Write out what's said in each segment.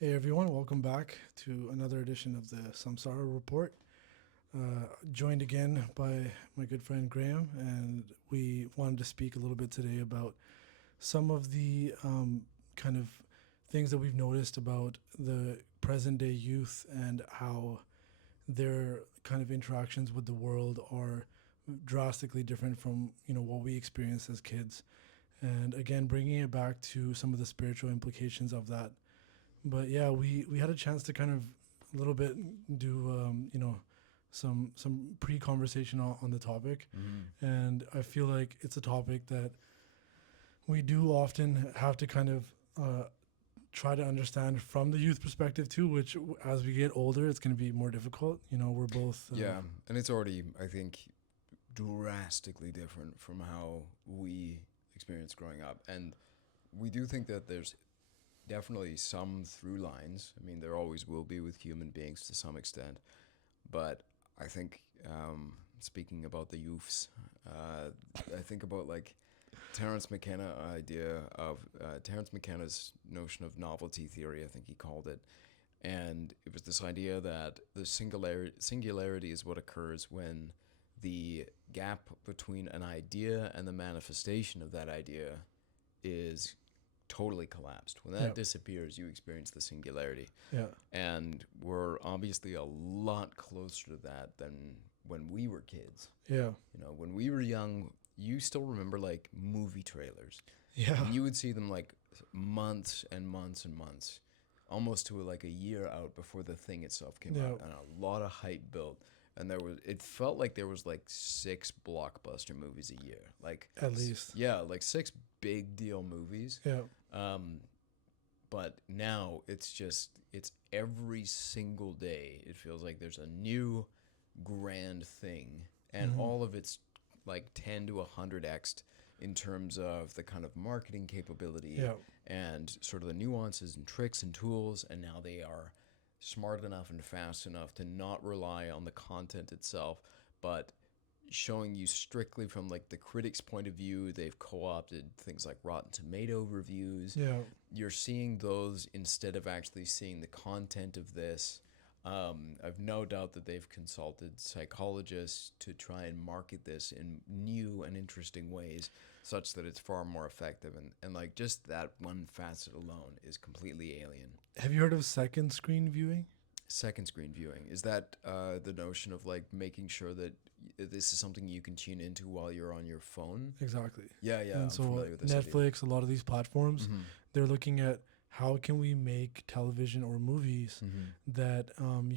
Hey everyone, welcome back to another edition of the Samsara Report. Joined again by my good friend Graham, and we wanted to speak a little bit today about some of the kind of things that we've noticed about the present day youth and how their kind of interactions with the world are drastically different from what we experienced as kids. And again, bringing it back to some of the spiritual implications of that. But yeah, we had a chance to kind of a little bit do some pre-conversation on the topic, and I feel like it's a topic that we do often have to kind of try to understand from the youth perspective too. Which as we get older, it's going to be more difficult. We're both Yeah, and it's already, I think, drastically different from how we experienced growing up. And we do think that there's definitely some through lines. I mean, there always will be with human beings to some extent. But I think, speaking about the youths, I think about like Terence McKenna's notion of novelty theory, I think he called it. And it was this idea that the singularity is what occurs when the gap between an idea and the manifestation of that idea is totally collapsed. When yeah that disappears, you experience the singularity. yeah And we're obviously a lot closer to that than when we were kids. yeah When we were young, you still remember like movie trailers. yeah And you would see them like months and months and months, almost to like a year out before the thing itself came yeah out, and a lot of hype built. And it felt like there was like six blockbuster movies a year, like at least yeah, like six big deal movies. yeah Um, but now it's every single day. It feels like there's a new grand thing, and hmm all of it's like 10 to 100x in terms of the kind of marketing capability yeah and sort of the nuances and tricks and tools. And now they are smart enough and fast enough to not rely on the content itself, but showing you strictly from like the critic's point of view. They've co-opted things like Rotten Tomato reviews. yeah You're seeing those instead of actually seeing the content of this. I've no doubt that they've consulted psychologists to try and market this in new and interesting ways, such that it's far more effective. And like just that one facet alone is completely alien. Have you heard of second screen viewing? Second screen viewing, is that the notion of like making sure that this is something you can tune into while you're on your phone? Exactly. Yeah, yeah, And I'm so familiar with this idea. Netflix, a lot of these platforms, Mm-hmm. they're looking at how can we make television or movies Mm-hmm. that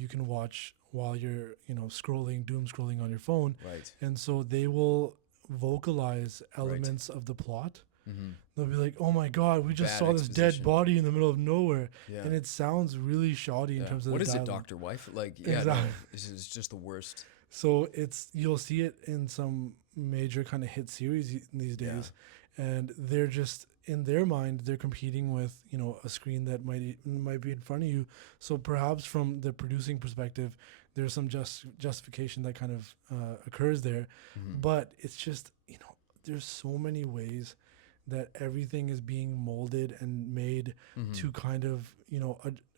you can watch while you're, scrolling, doom scrolling on your phone. Right. And so they will vocalize Right. elements of the plot. Mm-hmm. They'll be like, "Oh my God, we just Bad saw this dead exposition. body in the middle of nowhere," Yeah. and it sounds really shoddy in Yeah. terms of What the is it, dialogue. Doctor Wife? Like, yeah, no, Exactly. this is just the worst. So you'll see it in some major kind of hit series these Yeah. days, and they're just in their mind they're competing with a screen that might be in front of you. So perhaps from the producing perspective, there's some justification that kind of occurs there, Mm-hmm. but it's just there's so many ways that everything is being molded and made Mm-hmm. to kind of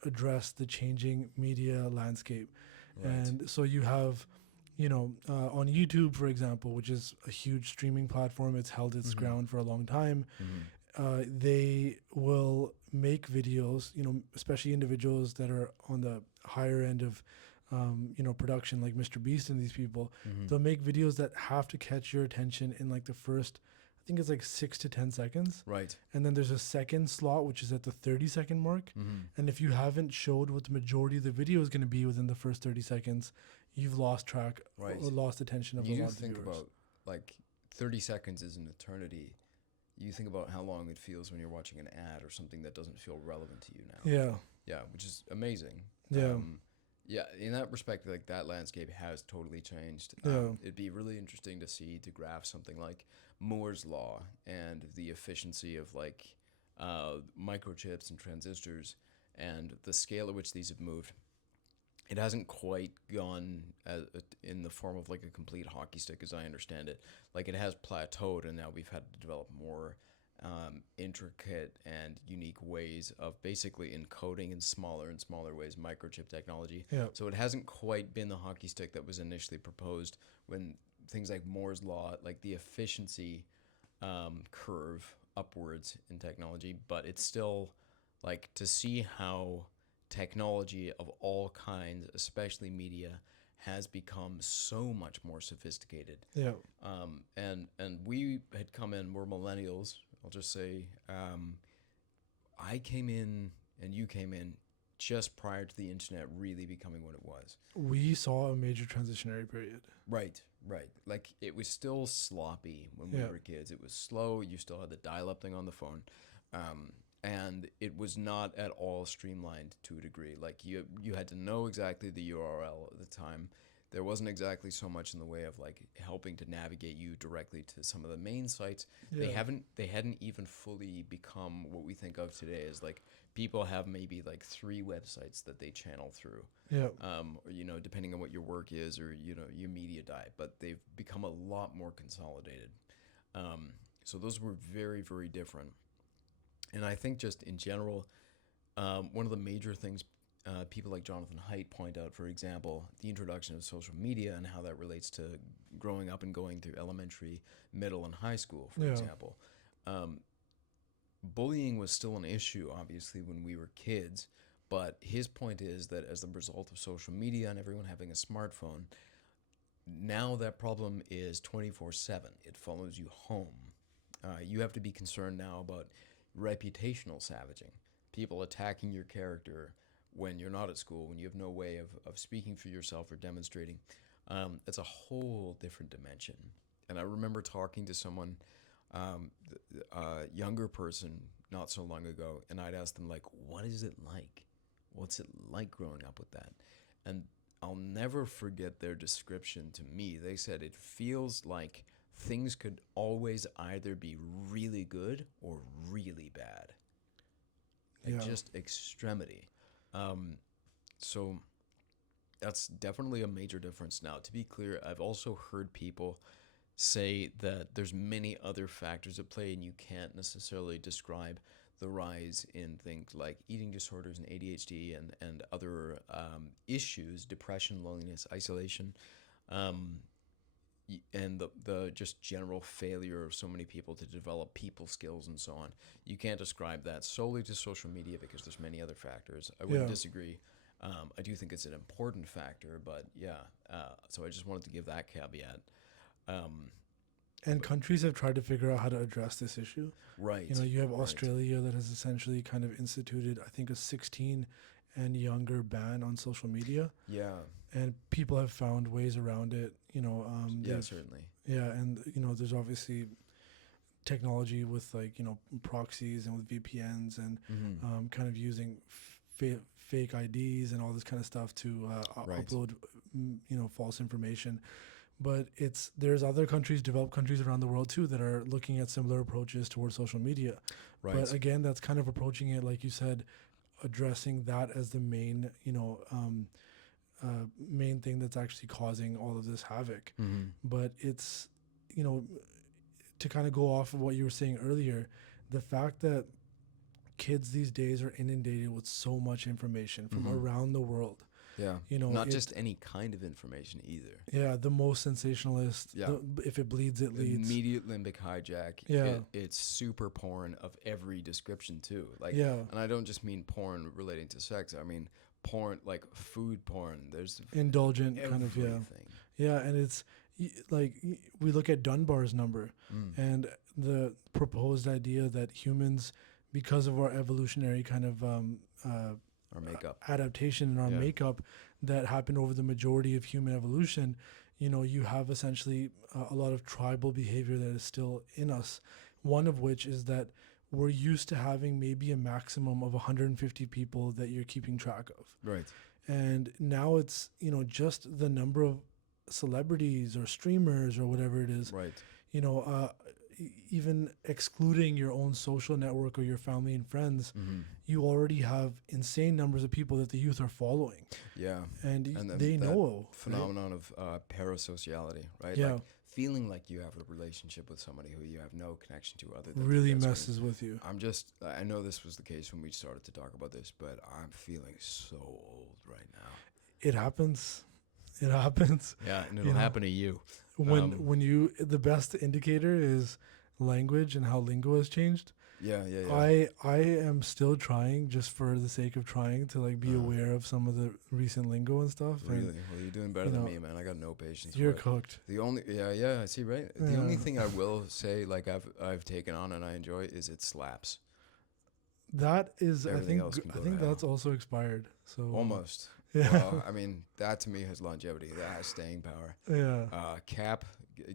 address the changing media landscape. Right. And so you have on YouTube, for example, which is a huge streaming platform, it's held its Mm-hmm. ground for a long time. Mm-hmm. They will make videos, especially individuals that are on the higher end of, production, like Mr. Beast and these people. Mm-hmm. They'll make videos that have to catch your attention in like the first, I think it's like 6 to 10 seconds. Right. And then there's a second slot, which is at the 30-second mark. Mm-hmm. And if you haven't showed what the majority of the video is going to be within the first 30 seconds, you've lost track Right. or lost attention of a You lot of the think viewers. about like 30 seconds is an eternity. You think about how long it feels when you're watching an ad or something that doesn't feel relevant to you now. Yeah. Yeah, which is amazing. Yeah. Yeah, in that respect, like that landscape has totally changed. Yeah. It'd be really interesting to graph something like Moore's law and the efficiency of like microchips and transistors and the scale at which these have moved. It hasn't quite gone in the form of like a complete hockey stick, as I understand it. Like it has plateaued, and now we've had to develop more intricate and unique ways of basically encoding in smaller and smaller ways microchip technology. Yeah. So it hasn't quite been the hockey stick that was initially proposed when things like Moore's law, like the efficiency curve upwards in technology, but it's still like to see how technology of all kinds, especially media, has become so much more sophisticated. Yeah. And we had come in, we're millennials. I'll just say, I came in and you came in just prior to the internet really becoming what it was. We saw a major transitionary period. Right, right. Like it was still sloppy when we Yeah. were kids. It was slow. You still had the dial-up thing on the phone, and it was not at all streamlined to a degree. Like you had to know exactly the URL at the time. There wasn't exactly so much in the way of like helping to navigate you directly to some of the main sites. Yeah. They hadn't even fully become what we think of today as like people have maybe like 3 websites that they channel through. Yeah. Or, you know, depending on what your work is or, you know, your media diet, but they've become a lot more consolidated. So those were very, very different. And I think just in general, one of the major things people like Jonathan Haidt point out, for example, the introduction of social media and how that relates to growing up and going through elementary, middle, and high school, for Yeah. example. Bullying was still an issue, obviously, when we were kids. But his point is that as the result of social media and everyone having a smartphone, now that problem is 24/7. It follows you home. You have to be concerned now about reputational savaging, people attacking your character when you're not at school, when you have no way of speaking for yourself or demonstrating. It's a whole different dimension. And I remember talking to someone, a younger person, not so long ago, and I'd ask them, like, what is it like? What's it like growing up with that? And I'll never forget their description to me. They said it feels like things could always either be really good or really bad. Like Yeah. just extremity. So that's definitely a major difference now. To be clear, I've also heard people say that there's many other factors at play and you can't necessarily describe the rise in things like eating disorders and ADHD and other issues, depression, loneliness, isolation, and the just general failure of so many people to develop people skills and so on. You can't describe that solely to social media because there's many other factors. I wouldn't Yeah. disagree. I do think it's an important factor, but yeah. So I just wanted to give that caveat. And countries have tried to figure out how to address this issue. Right. You know, you have right. Australia that has essentially kind of instituted, I think, a 16 and younger ban on social media, Yeah. and people have found ways around it. You know, Yeah, they've- certainly. yeah, and you know, there's obviously technology with like proxies and with VPNs and Mm-hmm. kind of using fake IDs and all this kind of stuff to Right. upload false information. But there's other countries, developed countries around the world too, that are looking at similar approaches towards social media. Right. But again, that's kind of approaching it, like you said, addressing that as the main main thing that's actually causing all of this havoc. Mm-hmm. But it's, to kind of go off of what you were saying earlier, the fact that kids these days are inundated with so much information from Mhm. around the world. Yeah. Not just any kind of information either. Yeah, the most sensationalist. Yeah. If it bleeds, it leads. Immediate limbic hijack. Yeah. It's super porn of every description too. Like, Yeah. and I don't just mean porn relating to sex. I mean porn, like food porn. There's Indulgent kind of, yeah. everything. Yeah, and it's we look at Dunbar's number and the proposed idea that humans, because of our evolutionary kind of Our makeup. adaptation in our Yeah. makeup that happened over the majority of human evolution, you have essentially a lot of tribal behavior that is still in us. One of which is that we're used to having maybe a maximum of 150 people that you're keeping track of. Right. And now it's, just the number of celebrities or streamers or whatever it is, Right. even excluding your own social network or your family and friends, Mm-hmm. you already have insane numbers of people that the youth are following. Yeah. And And then they that know. phenomenon of parasociality, right? Yeah. Like feeling like you have a relationship with somebody who you have no connection to other than Really through that messes screen. with you. I know this was the case when we started to talk about this, but I'm feeling so old right now. It happens. It happens. Yeah, and You it'll know, happen to you. when you the best indicator is language and how lingo has changed. Yeah, yeah, yeah. I am still trying, just for the sake of trying, to like be aware of some of the recent lingo and stuff. Really? And Well, you're doing better you than know, me, man. I got no patience you're for it. cooked. The only, I see, right? The only Yeah. thing I will say, like I've taken on and I enjoy, is it slaps. That is, Everything else can I go think to hell. that's also expired. So Almost. yeah, Well, I mean, that to me has longevity. That has staying power. yeah. Cap,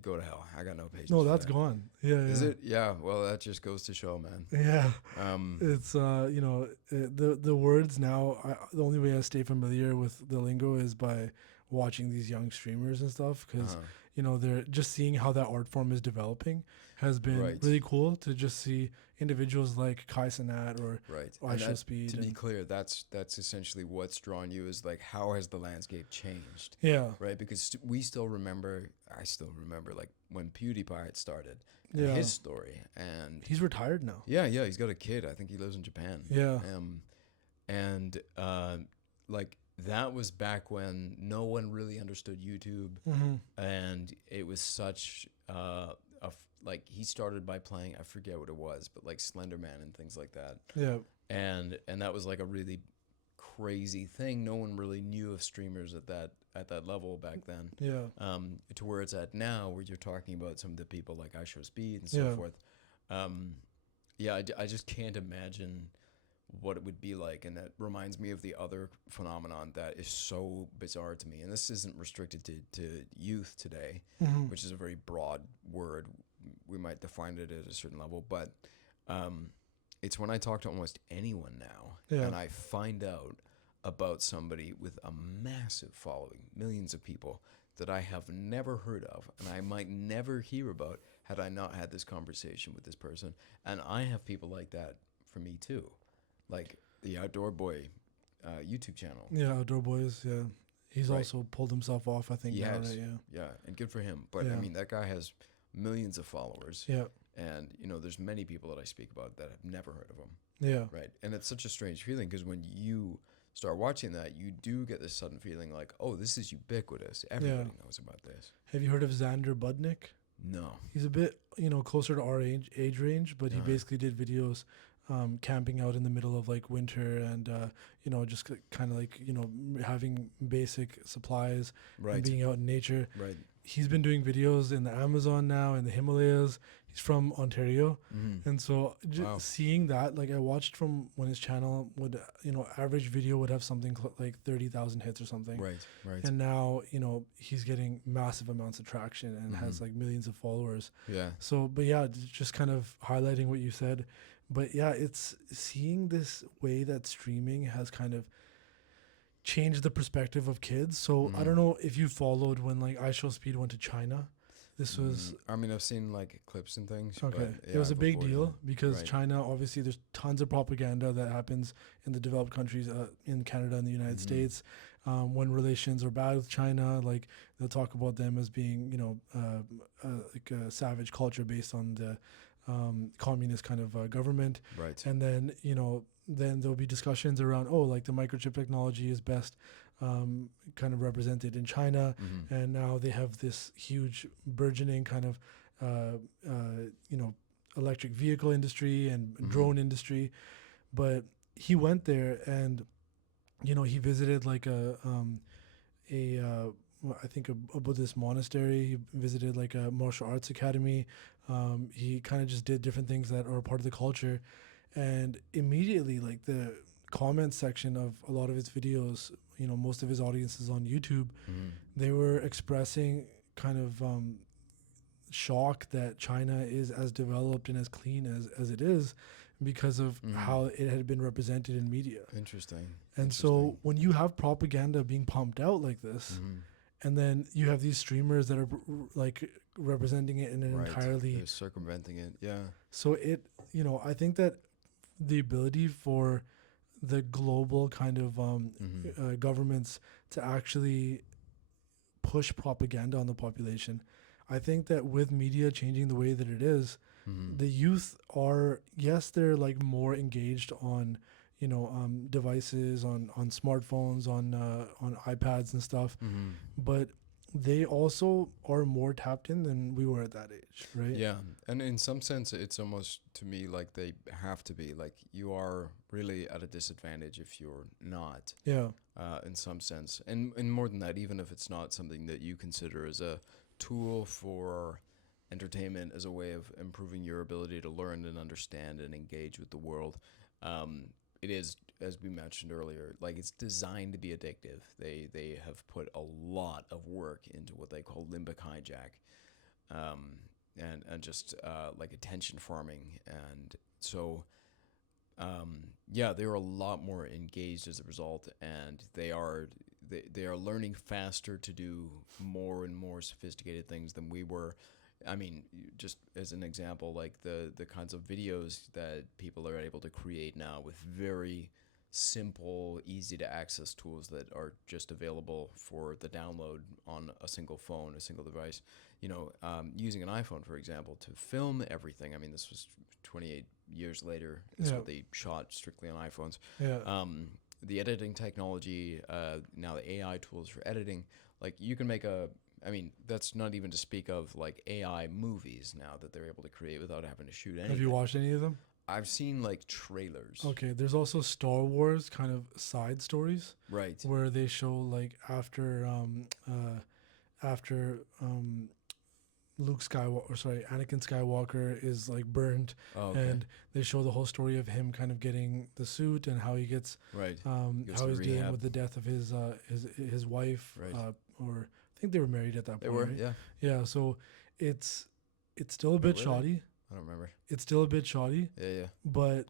go to hell. I got no patience. No, for that's that. gone. Yeah, Is yeah. it? Yeah. Well, that just goes to show, man. Yeah, Um, it's the words now. The only way I stay familiar with the lingo is by watching these young streamers and stuff, because they're just seeing how that art form is developing has been Right. really cool to just see individuals like Kai Cenat or right. I And Show that, Speed. to be And clear, that's essentially what's drawn you, is like, how has the landscape changed? yeah, Right, because we still remember. I still remember like when PewDiePie had started and yeah. his story, and He's retired now. yeah, he's got a kid. I think he lives in Japan. Yeah. And like that was back when no one really understood YouTube, and it was such like he started by playing, I forget what it was, but like Slenderman and things like that. Yeah. And that was like a really crazy thing. No one really knew of streamers at that level back then. Yeah. To where it's at now, where you're talking about some of the people like I Show Speed and so Yeah. forth. I just can't imagine what it would be like, and that reminds me of the other phenomenon that is so bizarre to me. And this isn't restricted to youth today, which is a very broad word. We might define it at a certain level, but it's when I talk to almost anyone now, Yeah. and I find out about somebody with a massive following, millions of people, that I have never heard of, and I might never hear about had I not had this conversation with this person. And I have people like that for me too, like the Outdoor Boy YouTube channel. Yeah, Outdoor Boys. Yeah, he's Right. also pulled himself off, I think. He Now, has. right? Yeah. Yeah, and good for him. But I Yeah. mean, that guy has millions of followers. Yeah. And there's many people that I speak about that have never heard of him. Yeah. Right. And it's such a strange feeling, because when you start watching that, you do get this sudden feeling like, oh, this is ubiquitous. Everybody knows about this. Have you heard of Xander Budnick? No. He's a bit, closer to our age range, but he basically did videos camping out in the middle of like winter and, just kind of like, having basic supplies Right. and being out in nature. Right. He's been doing videos in the Amazon now, in the Himalayas. He's from Ontario. Mm-hmm. And so Wow. seeing that, like I watched from when his channel would, average video would have something like 30,000 hits or something. Right. Right. And now, he's getting massive amounts of traction and has like millions of followers. Yeah. So, but yeah, just kind of highlighting what you said. But yeah, it's seeing this way that streaming has kind of changed the perspective of kids. So I don't know if you followed when like I Show Speed went to China. This was I mean, I've seen like clips and things. okay. But, It was a I've big avoided deal it. because Right. China, obviously, there's tons of propaganda that happens in the developed countries, in Canada and the United States. When relations are bad with China, like they'll talk about them as being, like a savage culture based on the communist kind of government. Right. And then, then there'll be discussions around, like the microchip technology is best kind of represented in China. And now they have this huge burgeoning kind of, electric vehicle industry and drone industry. But he went there and, he visited like I think a Buddhist monastery. He visited like a martial arts academy. He kind of just did different things that are part of the culture. And immediately, like the comment section of a lot of his videos, most of his audience is on YouTube. They were expressing kind of shock that China is as developed and as clean as it is because of how it had been represented in media. Interesting. And so when you have propaganda being pumped out like this, and then you have these streamers that are like representing it in an entirely... They're circumventing it, yeah. So it, I think that the ability for the global kind of governments to actually push propaganda on the population, I think that with media changing the way that it is, Mm-hmm. the youth are, yes, they're like more engaged on, devices, on smartphones, on iPads and stuff, Mm-hmm. but they also are more tapped in than we were at that age, right? Yeah, and in some sense, it's almost to me like they have to be. Like you are really at a disadvantage if you're not, Yeah. in some sense. And more than that, even if it's not something that you consider as a tool for entertainment, as a way of improving your ability to learn and understand and engage with the world, it is, as we mentioned earlier, like it's designed to be addictive. They have put a lot of work into what they call limbic hijack, um, and just like attention farming, and so yeah, they're a lot more engaged as a result, and they are learning faster to do more and more sophisticated things than we were. I mean, just as an example, like the kinds of videos that people are able to create now with very simple, easy to access tools that are just available for the download on a single phone, a single device. Using an iPhone, for example, to film everything. I mean, this was 28 years later is Yeah. what they shot strictly on iPhones. Yeah. The editing technology, now the AI tools for editing, like you can make I mean, that's not even to speak of like AI movies now that they're able to create without having to shoot Have you anything. watched any of them? I've seen like trailers. Okay, there's also Star Wars kind of side stories Right. where they show like after Luke Skywalker, or sorry, Anakin Skywalker is like burned, Oh, okay. and they show the whole story of him kind of getting the suit and how he gets, Right. Goes how to he's dealing rehab. with the death of his wife, Right. or I think they were married at that They point, were, right? yeah. Yeah, so it's it's still a Wait, bit were they? shoddy. I don't remember. It's still a bit shoddy, Yeah, yeah, but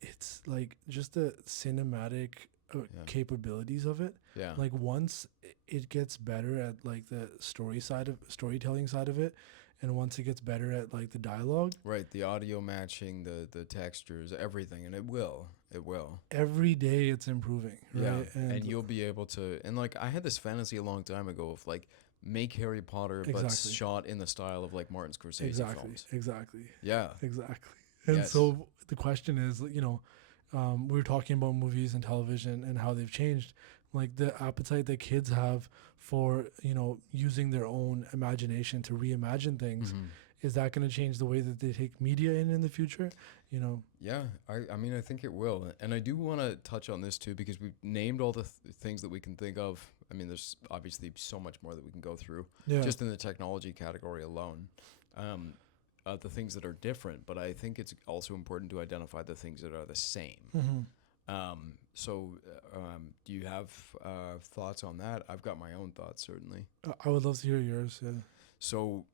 it's like just the cinematic yeah, capabilities of it. yeah. Like once it gets better at like the storytelling side of it, and once it gets better at like the dialogue, Right. The audio matching, the textures, everything, and it will. It will. every day it's improving, Yeah, right? and And you'll be able to. And like, I had this fantasy a long time ago of like make Harry Potter, but exactly, shot in the style of like Martin Scorsese exactly, films. exactly, Yeah. exactly. And Yes. so the question is, we were talking about movies and television and how they've changed. Like the appetite that kids have for, using their own imagination to reimagine things, Mm-hmm. is that going to change the way that they take media in the future? Yeah, I mean, I think it will. And I do want to touch on this too, because we've named all the things that we can think of. I mean, there's obviously so much more that we can go through Yeah. just in the technology category alone. Um, the things that are different, but I think it's also important to identify the things that are the same. Hmm. Do you have thoughts on that? I've got my own thoughts, certainly. I would love to hear yours. Yeah. So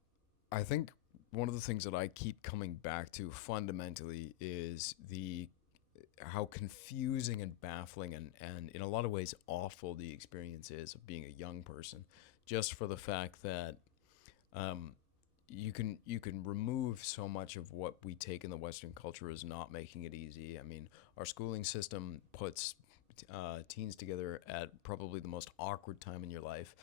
I think one of the things that I keep coming back to fundamentally is how confusing and baffling and in a lot of ways awful the experience is of being a young person, just for the fact that um, you can remove so much of what we take in the Western culture as not making it easy. I mean, our schooling system puts teens together at probably the most awkward time in your life.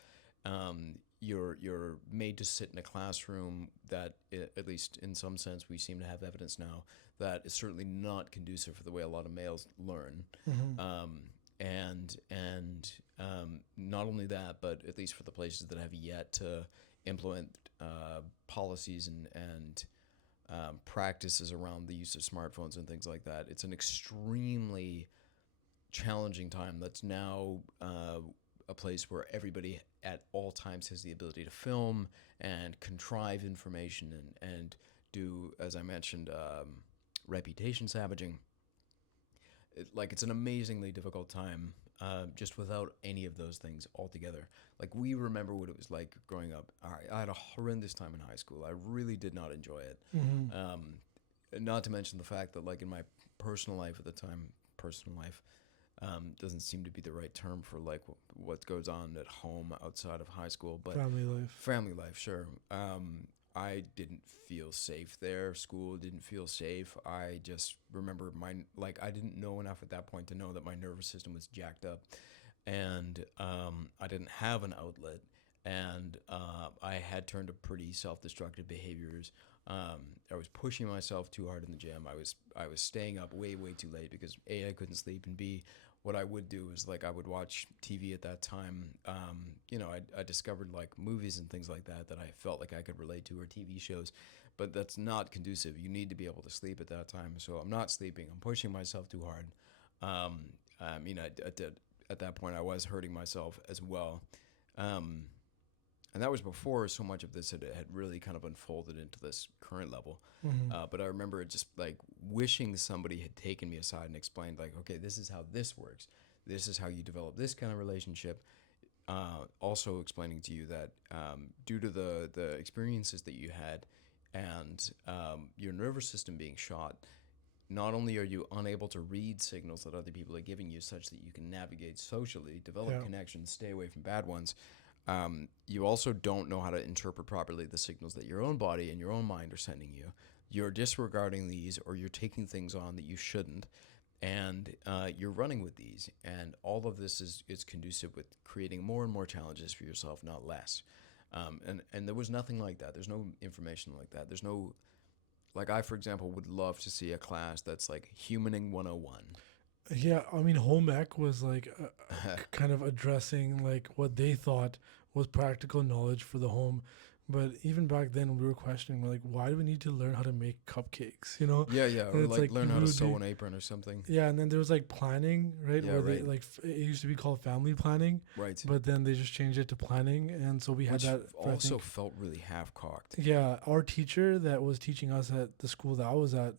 You're made to sit in a classroom that, at least in some sense, we seem to have evidence now that is certainly not conducive for the way a lot of males learn. Hmm. And not only that, but at least for the places that have yet to implement policies and practices around the use of smartphones and things like that, it's an extremely challenging time. That's now a place where everybody at all times has the ability to film and contrive information and do, as I mentioned, reputation savaging. It's an amazingly difficult time, just without any of those things altogether. Like, we remember what it was like growing up. I had a horrendous time in high school. I really did not enjoy it. Hmm. Not to mention the fact that, like, in my personal life at the time, personal life doesn't seem to be the right term for like what goes on at home outside of high school, but Family life. family life, sure. I didn't feel safe there. School didn't feel safe. I just remember I didn't know enough at that point to know that my nervous system was jacked up, and I didn't have an outlet. and I had turned to pretty self-destructive behaviors. I was pushing myself too hard in the gym. I was staying up way too late because A, I couldn't sleep, and B, what I would do is like I would watch TV at that time. I discovered like movies and things like that I felt like I could relate to, or TV shows, but that's not conducive. You need to be able to sleep at that time. So I'm not sleeping. I'm pushing myself too hard. At that point I was hurting myself as well. Um, and that was before so much of this had really kind of unfolded into this current level. Mm-hmm. But I remember just like wishing somebody had taken me aside and explained, like, okay, this is how this works. This is how you develop this kind of relationship. Also explaining to you that due to the experiences that you had and your nervous system being shot, not only are you unable to read signals that other people are giving you such that you can navigate socially, develop connections, stay away from bad ones, you also don't know how to interpret properly the signals that your own body and your own mind are sending you. You're disregarding these, or you're taking things on that you shouldn't, and you're running with these. And all of this is conducive with creating more and more challenges for yourself, not less. And there was nothing like that. There's no information like that. There's no, like, I, for example, would love to see a class that's like humaning 101. Yeah, I mean, home ec was like kind of addressing like what they thought was practical knowledge for the home. But even back then, we were questioning like, why do we need to learn how to make cupcakes? You know, Yeah, and or it's like learn how we to would sew be, an apron or something. yeah. And then there was like planning, right? Yeah, Where they right. like it used to be called family planning, Right. but then they just changed it to planning, and so we had Which that. For, also felt really half-cocked. yeah, our teacher that was teaching us at the school that I was at,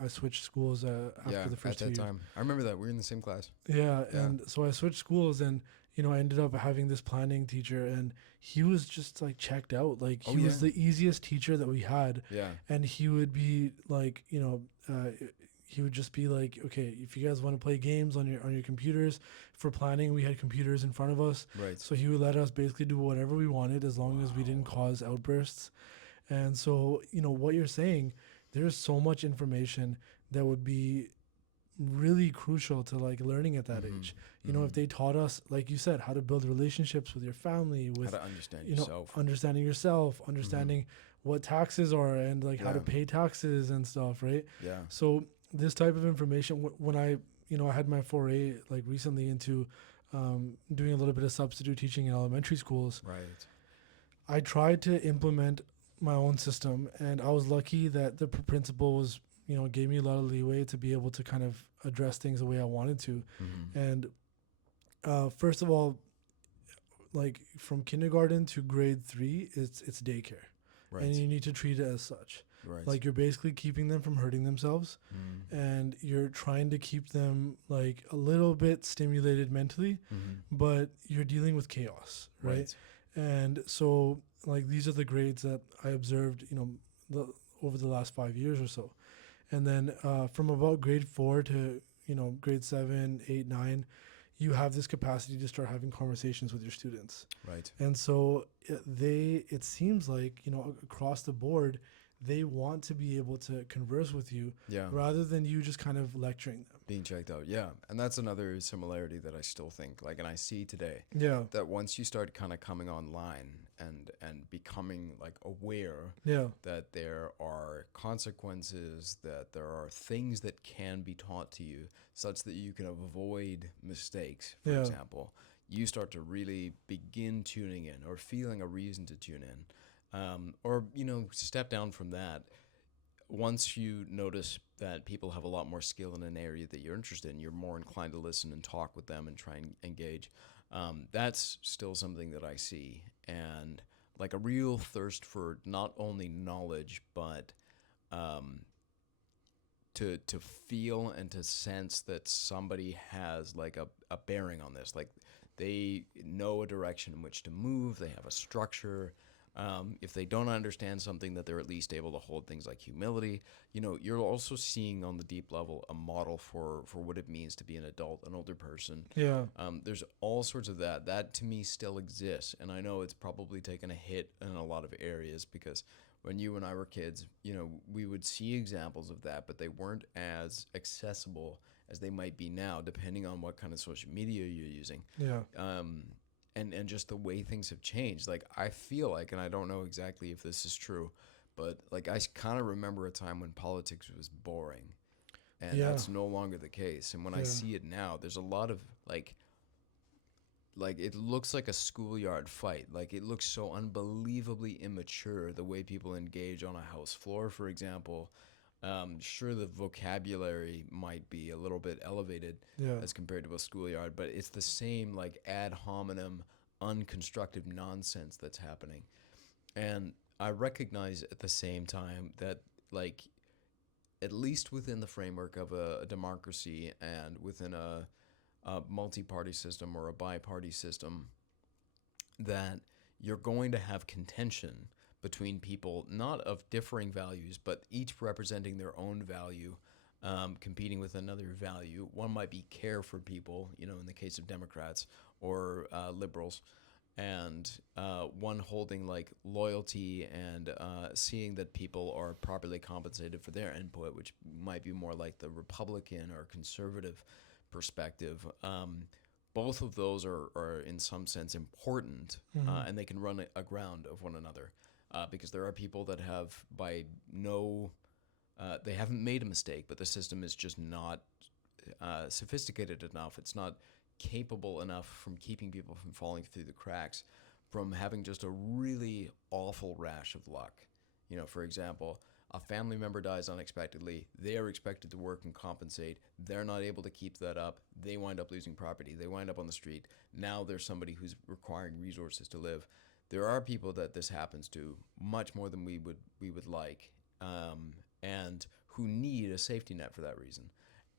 I switched schools after the first at that 2 years. time. I remember that. We were in the same class. Yeah, Yeah. and so I switched schools, and I ended up having this planning teacher, and he was just like checked out. Like he was the easiest teacher that we had, Yeah. and he would be like, he would just be like, okay, if you guys want to play games on your computers for planning, we had computers in front of us, Right. so he would let us basically do whatever we wanted as long as we didn't cause outbursts. And so, what you're saying, there's so much information that would be really crucial to like learning at that age. If they taught us, like you said, how to build relationships with your family, with how to understand yourself, understanding yourself, understanding what taxes are, and like how to pay taxes and stuff, right? Yeah. So this type of information, when I had my foray like recently into doing a little bit of substitute teaching in elementary schools. Right. I tried to implement my own system, and I was lucky that the principal was, gave me a lot of leeway to be able to kind of address things the way I wanted to. And first of all, like from kindergarten to grade 3, it's daycare, Right. and you need to treat it as such. Right. Like you're basically keeping them from hurting themselves, and you're trying to keep them like a little bit stimulated mentally, but you're dealing with chaos, right? And so like these are the grades that I observed, over the last 5 years or so. And then from about grade 4 to, grade 7, 8, 9, you have this capacity to start having conversations with your students. Right. And so it seems like, across the board, they want to be able to converse with you rather than you just kind of lecturing them. Being checked out. Yeah. And that's another similarity that I still think, like, and I see today. Yeah. That once you start kind of coming online and becoming like aware that there are consequences, that there are things that can be taught to you such that you can avoid mistakes, for example, you start to really begin tuning in or feeling a reason to tune in. Or step down from that. Once you notice that people have a lot more skill in an area that you're interested in, you're more inclined to listen and talk with them and try and engage. That's still something that I see, and like a real thirst for not only knowledge but to feel and to sense that somebody has like a bearing on this, like they know a direction in which to move, they have a structure. If they don't understand something, that they're at least able to hold things like humility. You're also seeing on the deep level a model for what it means to be an adult, an older person. Yeah. There's all sorts of that. That to me still exists, and I know it's probably taken a hit in a lot of areas because when you and I were kids, we would see examples of that, but they weren't as accessible as they might be now, depending on what kind of social media you're using. Yeah. and just the way things have changed. Like I feel like, and I don't know exactly if this is true, but like I kind of remember a time when politics was boring, and Yeah, that's no longer the case. And when I yeah, see it now, there's a lot of like it looks like a schoolyard fight. Like it looks so unbelievably immature the way people engage on a house floor, for example. Sure, the vocabulary might be a little bit elevated yeah, as compared to a schoolyard, but it's the same like ad hominem, unconstructive nonsense that's happening. And I recognize at the same time that like at least within the framework of a democracy and within a multi-party system or a bi-party system, that you're going to have contention between people not of differing values but each representing their own value, competing with another value. One might be care for people, in the case of Democrats or liberals, and one holding like loyalty and seeing that people are properly compensated for their input, which might be more like the Republican or conservative perspective. Both of those are in some sense important, hmm and they can run aground of one another, because there are people that have by no they haven't made a mistake, but the system is just not sophisticated enough. It's not capable enough from keeping people from falling through the cracks, from having just a really awful rash of luck. For example, a family member dies unexpectedly. They are expected to work and compensate. They're not able to keep that up. They wind up losing property. They wind up on the street. Now there's somebody who's requiring resources to live. There are people that this happens to much more than we would like, and who need a safety net for that reason.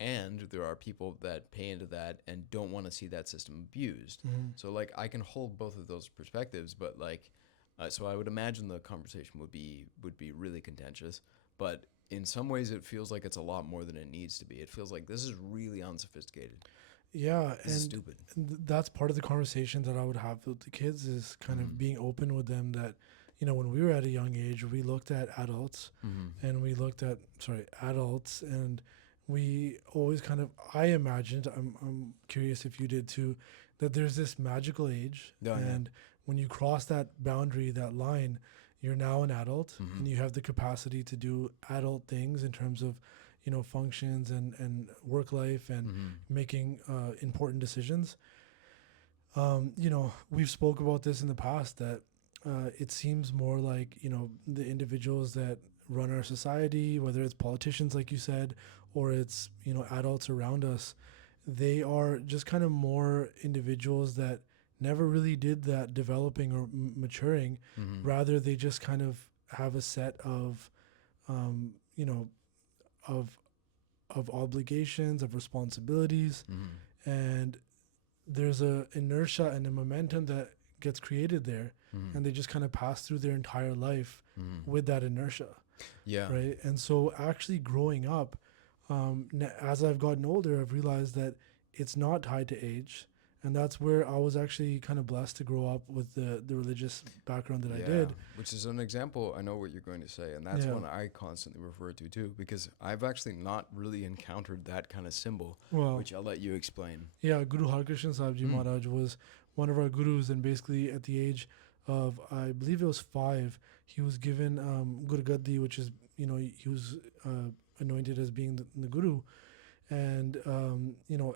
And there are people that pay into that and don't want to see that system abused. hmm So like I can hold both of those perspectives, but like so I would imagine the conversation would be really contentious, but in some ways it feels like it's a lot more than it needs to be. It feels like this is really unsophisticated. yeah, This is and stupid. that's part of the conversation that I would have with the kids is kind Mm-hmm. of being open with them that, when we were at a young age, we looked at adults Mm-hmm. and we looked at, sorry, adults, and we always kind of, I imagined, I'm curious if you did too, that there's this magical age. Oh yeah. And when you cross that boundary, that line, you're now an adult Mm-hmm. and you have the capacity to do adult things in terms of, functions and work life and Mm-hmm. making important decisions. We've spoke about this in the past that it seems more like, the individuals that run our society, whether it's politicians, like you said, or it's, adults around us, they are just kind of more individuals that never really did that developing or maturing. Mm-hmm. Rather, they just kind of have a set of, um, you know, of obligations, of responsibilities, Mm-hmm. and there's a inertia and a momentum that gets created there, Mm-hmm. and they just kind of pass through their entire life Mm-hmm. with that inertia, Yeah. right? And so actually growing up, as I've gotten older, I've realized that it's not tied to age, and that's where I was actually kind of blessed to grow up with the religious background that I did. Which is an example. I know what you're going to say, and that's Yeah. one I constantly refer to too, because I've actually not really encountered that kind of symbol, Well, which I'll let you explain. yeah, Guru Harkrishna Sahib Ji Mm. Maharaj was one of our gurus, and basically at the age of, I believe it was 5, he was given Guru Gaddi, which is, he was anointed as being the guru. And,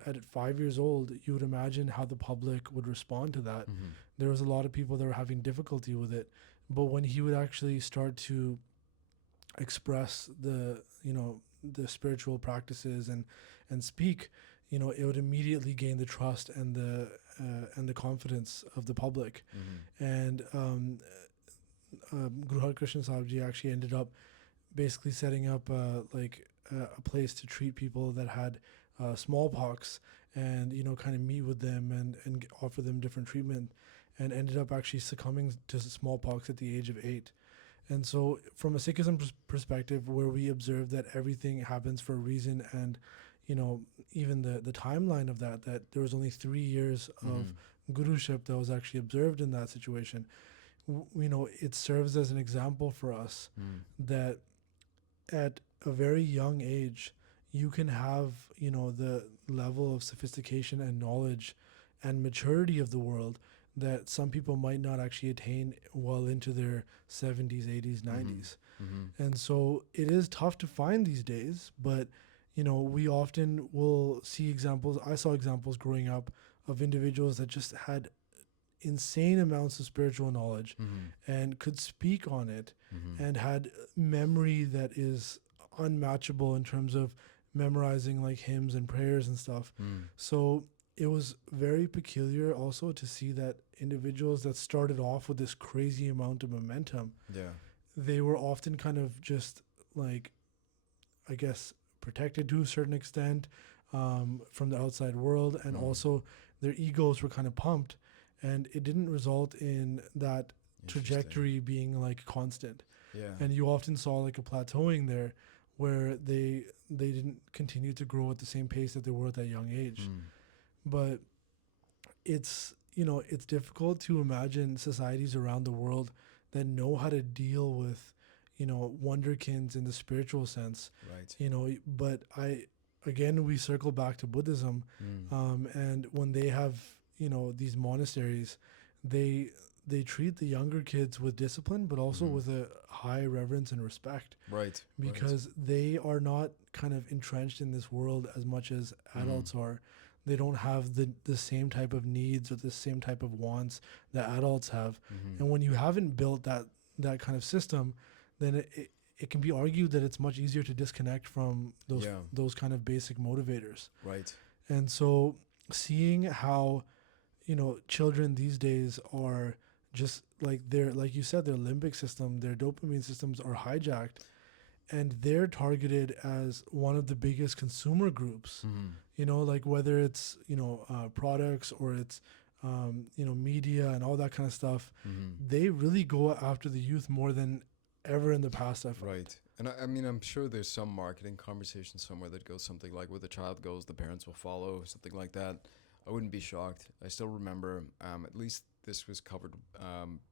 at 5 years old, you would imagine how the public would respond to that. Mm-hmm. There was a lot of people that were having difficulty with it. But when he would actually start to express the spiritual practices and speak, it would immediately gain the trust and the confidence of the public. Mm-hmm. And Guru Har Krishna Sahib Ji actually ended up basically setting up a place to treat people that had smallpox, and kind of meet with them and offer them different treatment, and ended up actually succumbing to smallpox at the age of 8. And so from a Sikhism perspective, where we observe that everything happens for a reason, and even the timeline of that there was only 3 years of guruship that was actually observed in that situation, it serves as an example for us Mm-hmm. that at a very young age, you can have, the level of sophistication and knowledge and maturity of the world that some people might not actually attain well into their 70s, 80s, Mm-hmm. 90s. Mm-hmm. And so it is tough to find these days, but we often will see examples. I saw examples growing up of individuals that just had insane amounts of spiritual knowledge Mm-hmm. and could speak on it Mm-hmm. and had memory that is unmatchable in terms of memorizing like hymns and prayers and stuff. Mm. So it was very peculiar also to see that individuals that started off with this crazy amount of momentum, Yeah. they were often kind of just like, I guess, protected to a certain extent from the outside world, and Mm. also their egos were kind of pumped, and it didn't result in that Interesting. trajectory being like constant. Yeah. And you often saw like a plateauing there, where they didn't continue to grow at the same pace that they were at that young age. Mm. But it's difficult to imagine societies around the world that know how to deal with wonderkins in the spiritual sense. Right. But again, we circle back to Buddhism, Mm. and when they have these monasteries, they they treat the younger kids with discipline, but also Mm-hmm. with a high reverence and respect, Right. Right. because they are not kind of entrenched in this world as much as Mm. adults are. They don't have the same type of needs or the same type of wants that adults have. Mm-hmm. And when you haven't built that kind of system, then it can be argued that it's much easier to disconnect from Yeah. those kind of basic motivators. Right. And so seeing how children these days are just like like you said, their limbic system, their dopamine systems are hijacked, and they're targeted as one of the biggest consumer groups. Mm-hmm. Like whether it's products or it's media and all that kind of stuff, Mm-hmm. they really go after the youth more than ever in the past, I find. Right. And I mean, I'm sure there's some marketing conversation somewhere that goes something like, where the child goes, the parents will follow, something like that. I wouldn't be shocked. I still remember, at least this was covered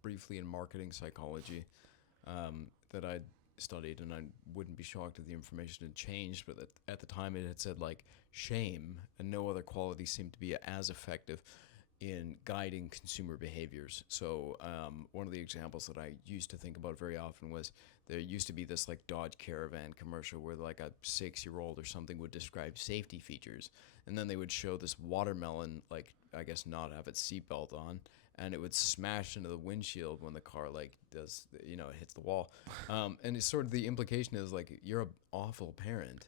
briefly in marketing psychology that I'd studied, and I wouldn't be shocked if the information had changed, but at the time it had said, like, shame and no other quality seemed to be as effective in guiding consumer behaviors. So one of the examples that I used to think about very often was, there used to be this like Dodge Caravan commercial where like a 6-year-old or something would describe safety features, and then they would show this watermelon, like, I guess not have its seatbelt on, and it would smash into the windshield when the car like does, hits the wall. And it's sort of, the implication is like, you're an awful parent,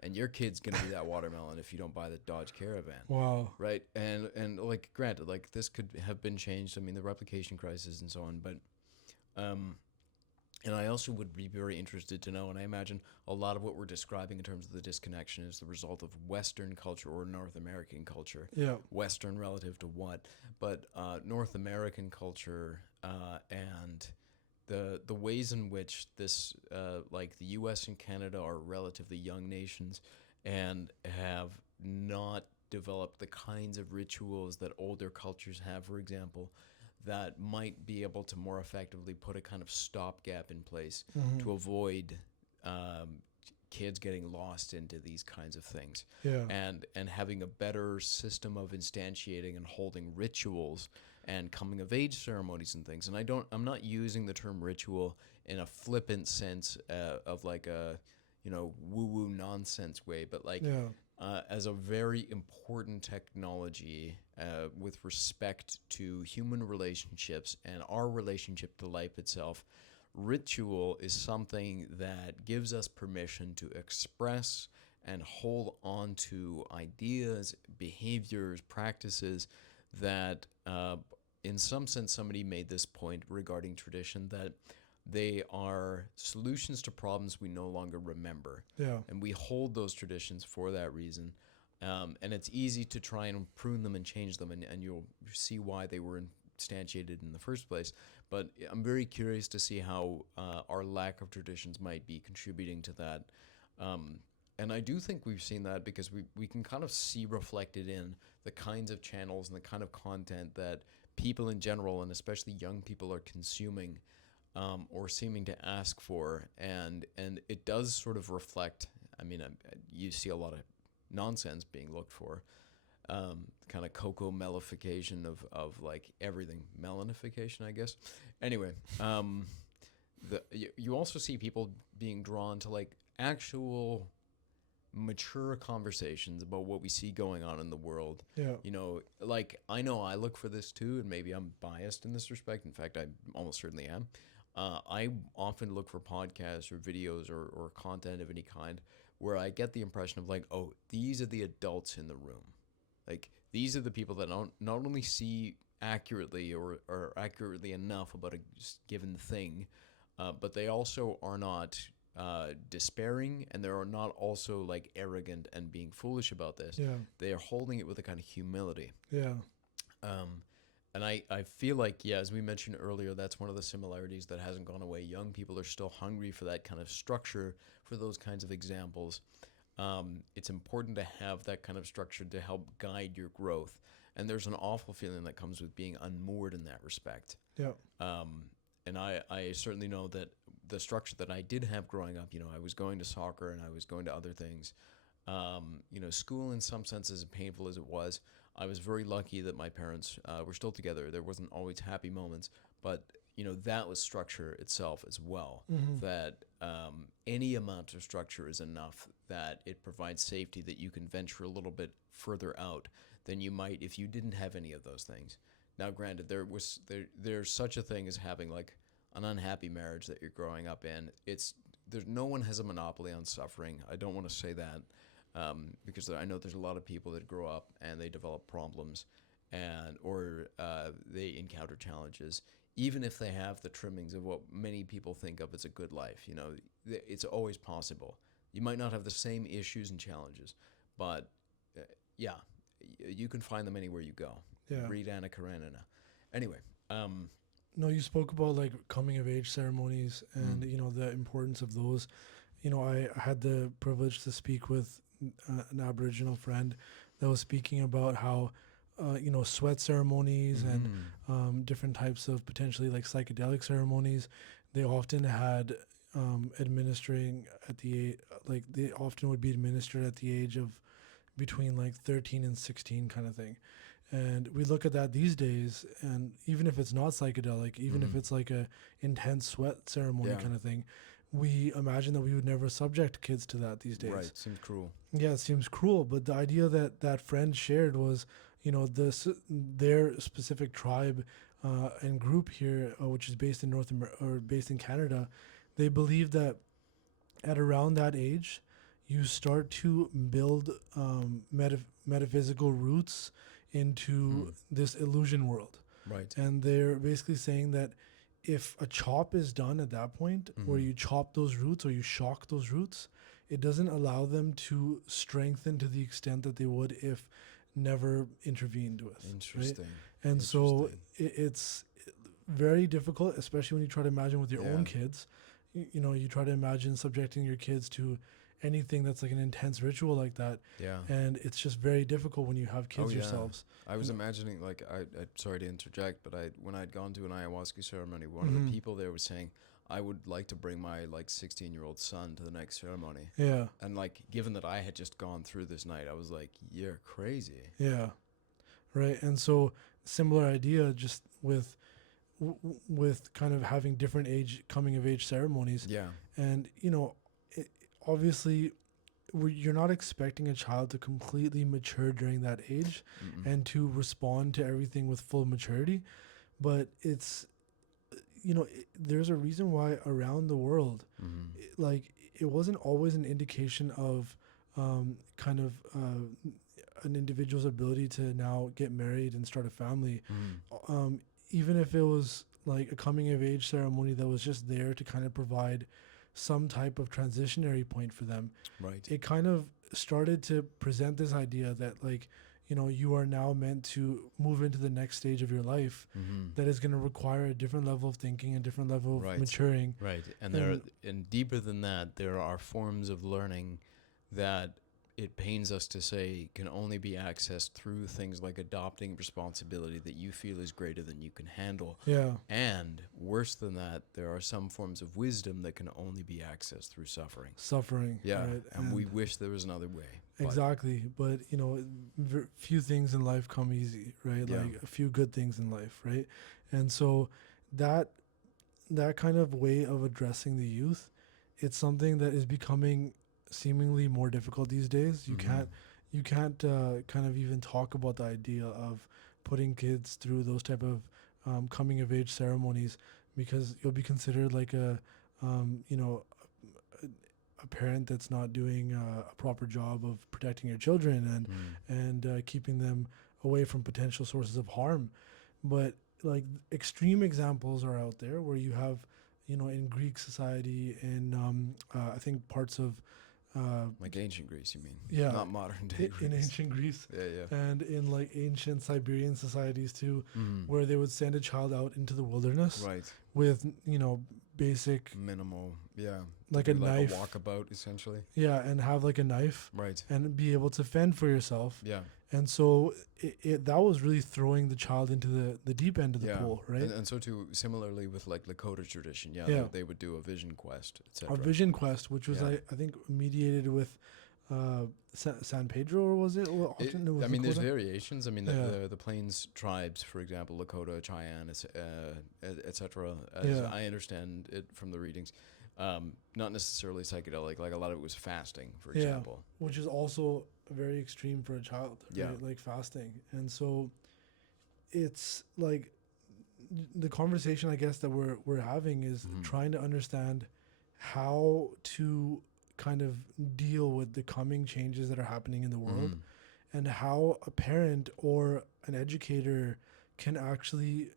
and your kid's gonna be that watermelon if you don't buy the Dodge Caravan. Wow. Right. And like, granted, like, this could have been changed. I mean, the replication crisis and so on, but and I also would be very interested to know, and I imagine a lot of what we're describing in terms of the disconnection is the result of Western culture or North American culture. Yeah. Western relative to what? But North American culture and the ways in which this, like, the U.S. and Canada are relatively young nations and have not developed the kinds of rituals that older cultures have, for example, that might be able to more effectively put a kind of stopgap in place Mm-hmm. to avoid kids getting lost into these kinds of things, Yeah. and having a better system of instantiating and holding rituals and coming of age ceremonies and things. And I'm not using the term ritual in a flippant sense of like a woo woo nonsense way, but like Yeah. as a very important technology with respect to human relationships and our relationship to life itself. Ritual is something that gives us permission to express and hold on to ideas, behaviors, practices that, in some sense, somebody made this point regarding tradition, that they are solutions to problems we no longer remember. Yeah. And we hold those traditions for that reason. And it's easy to try and prune them and change them, and you'll see why they were instantiated in the first place. But I'm very curious to see how our lack of traditions might be contributing to that. And I do think we've seen that because we can kind of see reflected in the kinds of channels and the kind of content that people in general, and especially young people, are consuming or seeming to ask for. And it does sort of reflect, I mean, you see a lot of nonsense being looked for. kind of cocoa mellification of like everything, melanification, I guess. Anyway, you also see people being drawn to like actual mature conversations about what we see going on in the world. Yeah. You know I look for this too, and maybe I'm biased in this respect. In fact, I almost certainly am. I often look for podcasts or videos or content of any kind where I get the impression of like, oh, these are the adults in the room. Like, these are the people that don't not only see accurately or accurately enough about a given thing, but they also are not despairing, and they're not also like arrogant and being foolish about this. Yeah. They are holding it with a kind of humility. Yeah. And I feel like, yeah, as we mentioned earlier, that's one of the similarities that hasn't gone away. Young people are still hungry for that kind of structure, for those kinds of examples. It's important to have that kind of structure to help guide your growth. And there's an awful feeling that comes with being unmoored in that respect. Yeah. And I certainly know that the structure that I did have growing up, I was going to soccer and I was going to other things. School in some senses, as painful as it was, I was very lucky that my parents were still together. There wasn't always happy moments, but that was structure itself as well. Mm-hmm. That any amount of structure is enough, that it provides safety, that you can venture a little bit further out than you might if you didn't have any of those things. Now, granted, there's such a thing as having like an unhappy marriage that you're growing up in. There's no one has a monopoly on suffering. I don't want to say that. Because I know there's a lot of people that grow up and they develop problems or they encounter challenges, even if they have the trimmings of what many people think of as a good life. It's always possible. You might not have the same issues and challenges, but yeah, you can find them anywhere you go. Yeah. Read Anna Karenina. Anyway. No, you spoke about like coming of age ceremonies and the importance of those. I had the privilege to speak with an Aboriginal friend that was speaking about how sweat ceremonies and different types of potentially like psychedelic ceremonies, they often had administering at the they often would be administered at the age of between like 13 and 16 kind of thing. And we look at that these days, and even if it's not psychedelic, even if it's like a intense sweat ceremony kind of thing, we imagine that we would never subject kids to that these days. Right, seems cruel. Yeah, it seems cruel, but the idea that that friend shared was, their specific tribe and group here, which is based in based in Canada, they believe that at around that age, you start to build metaphysical roots into this illusion world. Right. And they're basically saying that if a chop is done at that point, where you chop those roots or you shock those roots, it doesn't allow them to strengthen to the extent that they would if never intervened with. Interesting. Right? And so it's very difficult, especially when you try to imagine with your own kids. You try to imagine subjecting your kids to anything that's like an intense ritual like that. Yeah. And it's just very difficult when you have kids yourselves. I was imagining, like, I sorry to interject, but when I'd gone to an ayahuasca ceremony, one of the people there was saying, I would like to bring my like 16-year-old son to the next ceremony. Yeah. And like, given that I had just gone through this night, I was like, you're crazy. Yeah. Right. And so similar idea, just with kind of having different coming of age ceremonies. Yeah. And, obviously you're not expecting a child to completely mature during that age and to respond to everything with full maturity. But it's, there's a reason why around the world, it wasn't always an indication of kind of an individual's ability to now get married and start a family. Even if it was like a coming of age ceremony that was just there to kind of provide some type of transitionary point for them. Right. It kind of started to present this idea that like, you are now meant to move into the next stage of your life that is going to require a different level of thinking, a different level of maturing. Right. And deeper than that, there are forms of learning that it pains us to say can only be accessed through things like adopting responsibility that you feel is greater than you can handle. Yeah. And worse than that, there are some forms of wisdom that can only be accessed through suffering. Suffering. Yeah. Right? And we wish there was another way. Exactly, but few things in life come easy, right? Yeah. Like a few good things in life, right? And so that that kind of way of addressing the youth, it's something that is becoming seemingly more difficult these days. Mm-hmm. You can't kind of even talk about the idea of putting kids through those type of coming of age ceremonies, because you'll be considered like um, you know a, a parent that's not doing a proper job of protecting your children and keeping them away from potential sources of harm. But like extreme examples are out there where you have, in Greek society, in I think parts of uh, Like ancient Greece, you mean? yeah, Not modern day in Greece. ancient Greece, Yeah, yeah. and in like ancient Siberian societies too, Mm. where they would send a child out into the wilderness Right. with basic, Minimal. Yeah. To like a do like a knife, walkabout, essentially. yeah, and have like a knife Right. and be able to fend for yourself. Yeah. And so that was really throwing the child into the deep end of the Yeah. pool, right? And so too, similarly with like Lakota tradition, yeah, Yeah. they would do a vision quest, A etc. vision quest, which was Yeah. I think mediated with San Pedro, or was it? Well, often it was I mean, there's Lakota. variations. I mean, Yeah. the Plains tribes, for example, Lakota, Cheyenne, etc. As Yeah. I understand it from the readings, not necessarily psychedelic. Like a lot of it was fasting, for Yeah. example. Which is also very extreme for a child, Yeah. right? Like fasting. And so it's like the conversation I guess that we're having is Mhm. trying to understand how to kind of deal with the coming changes that are happening in the world, Mhm. and how a parent or an educator can actually,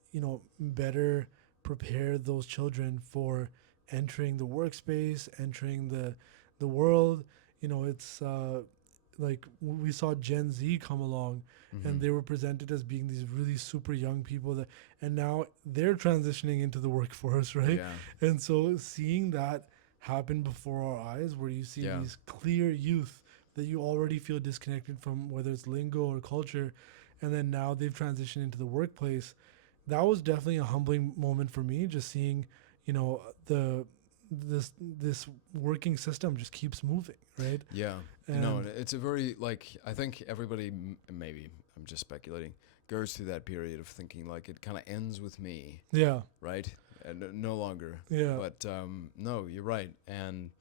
better prepare those children for entering the workspace, entering the world. It's like we saw Gen Z come along, and Mhm. they were presented as being these really super young people and now they're transitioning into the workforce, right? Yeah. And so seeing that happen before our eyes, where you see Yeah. these clear youth that you already feel disconnected from, whether it's lingo or culture, and then now they've transitioned into the workplace. That was definitely a humbling moment for me, just seeing, the this working system just keeps moving, right? Yeah. No, And it's a very like I think everybody maybe I'm just speculating goes through that period of thinking like it kind of ends with me, yeah, right? And no longer. yeah, But no, you're right. And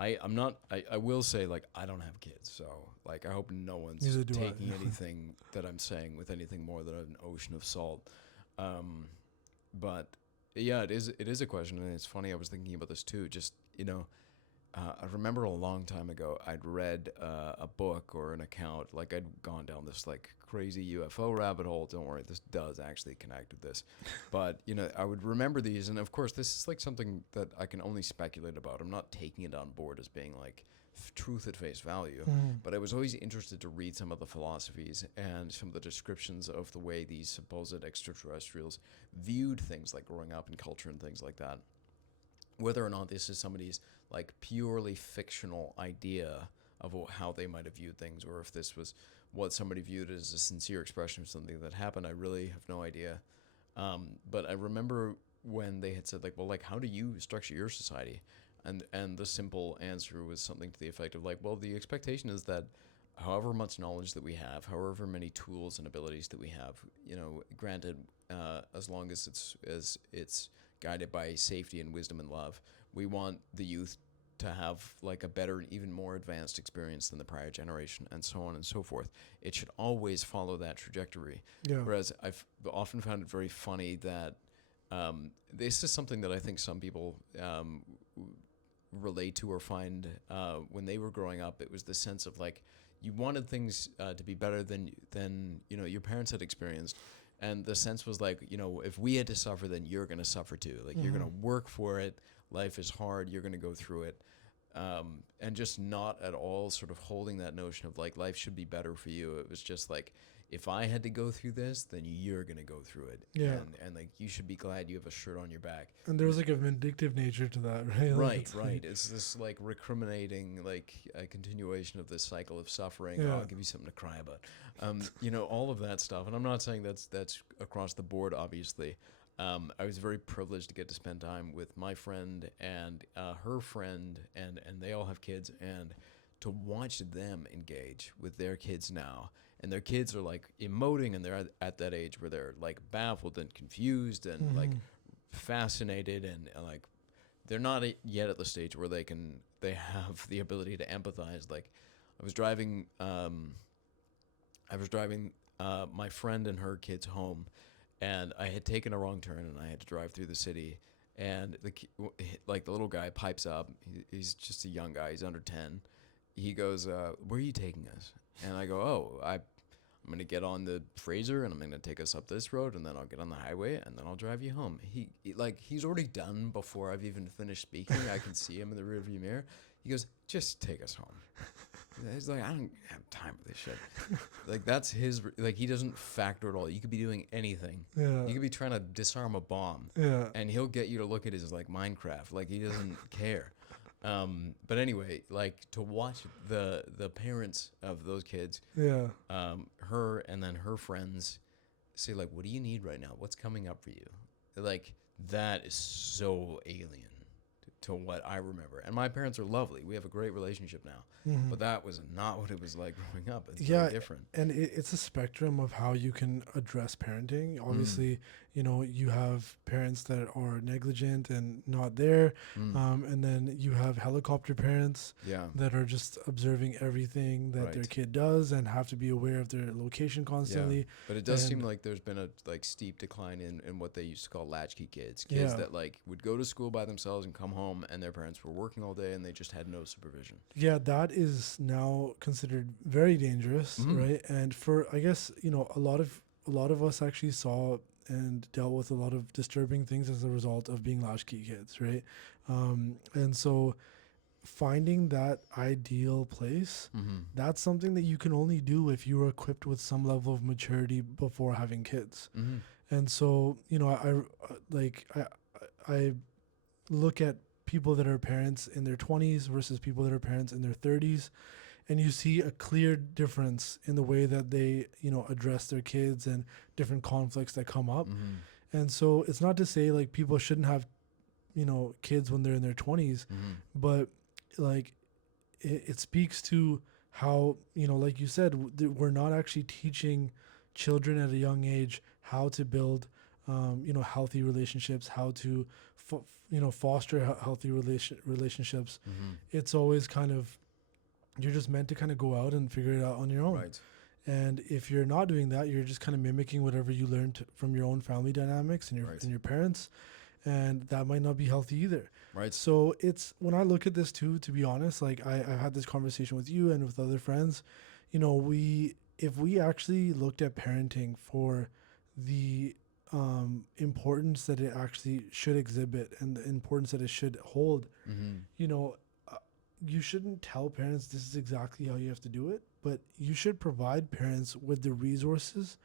I'm not. I will say like I don't have kids, so like I hope no one's neither do taking I. anything that I'm saying with anything more than an ocean of salt. Um, but yeah, it is a question, and it's funny. I was thinking about this too. Just I remember a long time ago, I'd read a book or an account, like I'd gone down this like crazy UFO rabbit hole. Don't worry, this does actually connect with this. But, I would remember these. And of course, this is like something that I can only speculate about. I'm not taking it on board as being like truth at face value. Mhm. But I was always interested to read some of the philosophies and some of the descriptions of the way these supposed extraterrestrials viewed things like growing up in culture and things like that. Whether or not this is somebody's like purely fictional idea of how they might have viewed things, or if this was what somebody viewed as a sincere expression of something that happened, I really have no idea. But I remember when they had said like, well, like how do you structure your society? And the simple answer was something to the effect of like, well, the expectation is that however much knowledge that we have, however many tools and abilities that we have, granted, as long as it's guided by safety and wisdom and love, we want the youth to have like a better, even more advanced experience than the prior generation, and so on and so forth. It should always follow that trajectory. Yeah. Whereas I've often found it very funny that this is something that I think some people relate to or find when they were growing up. It was the sense of like you wanted things to be better than your parents had experienced. And the sense was like, if we had to suffer, then you're going to suffer too. Like, you're going to work for it. Life is hard. You're going to go through it. And just not at all sort of holding that notion of like life should be better for you. It was just like, if I had to go through this, then you're going to go through it. Yeah. And like, you should be glad you have a shirt on your back. And there was like a vindictive nature to that, right? Like, Right, it's right. like- It's this like recriminating, like a continuation of this cycle of suffering. Yeah. Oh, I'll give you something to cry about. All of that stuff. And I'm not saying that's across the board, obviously. I was very privileged to get to spend time with my friend and her friend, and they all have kids, and to watch them engage with their kids now, and their kids are like emoting, and they're at that age where they're like baffled and confused and like fascinated, and like they're not yet at the stage where they have the ability to empathize. Like I was driving my friend and her kids home, and I had taken a wrong turn, and I had to drive through the city. And the little guy pipes up. He's just a young guy. He's under 10. He goes, "Where are you taking us?" And I go, "Oh, I'm going to get on the Fraser, and I'm going to take us up this road, and then I'll get on the highway, and then I'll drive you home." He's already done before I've even finished speaking. I can see him in the rearview mirror. He goes, "Just take us home." He's like, "I don't have time for this shit." Like that's his. Like he doesn't factor at all. You could be doing anything. Yeah. You could be trying to disarm a bomb. Yeah. And he'll get you to look at his like Minecraft. Like he doesn't care. But anyway, like to watch the parents of those kids, Yeah. her and then her friends, say like, "What do you need right now? What's coming up for you?" Like that is so alien to what I remember. And my parents are lovely. We have a great relationship now. But that was not what it was like growing up. It's very different. And it's a spectrum of how you can address parenting. Obviously, you know, you have parents that are negligent and not there. And then you have helicopter parents that are just observing everything that their kid does and have to be aware of their location constantly. Yeah. But it does seem like there's been a like steep decline in what they used to call latchkey kids. Kids that like would go to school by themselves and come home, and their parents were working all day and they just had no supervision. Yeah, that is now considered very dangerous, right? And for, I guess, you know, a lot of us actually saw and dealt with a lot of disturbing things as a result of being latchkey kids, right? And so finding that ideal place, that's something that you can only do if you are equipped with some level of maturity before having kids. And so, you know, I look at people that are parents in their 20s versus people that are parents in their 30s, and you see a clear difference in the way that they, you know, address their kids and different conflicts that come up. And so it's not to say like people shouldn't have, you know, kids when they're in their 20s, but like it speaks to how, you know, like you said, we're not actually teaching children at a young age how to build you know, healthy relationships, how to you know, foster healthy relationships. It's always kind of, you're just meant to kind of go out and figure it out on your own. Right. And if you're not doing that, you're just kind of mimicking whatever you learned from your own family dynamics and your parents, and that might not be healthy either. Right. So it's, when I look at this too, to be honest, like I've had this conversation with you and with other friends, you know, if we actually looked at parenting for the importance that it actually should exhibit and the importance that it should hold, you know, you shouldn't tell parents this is exactly how you have to do it, but you should provide parents with the resources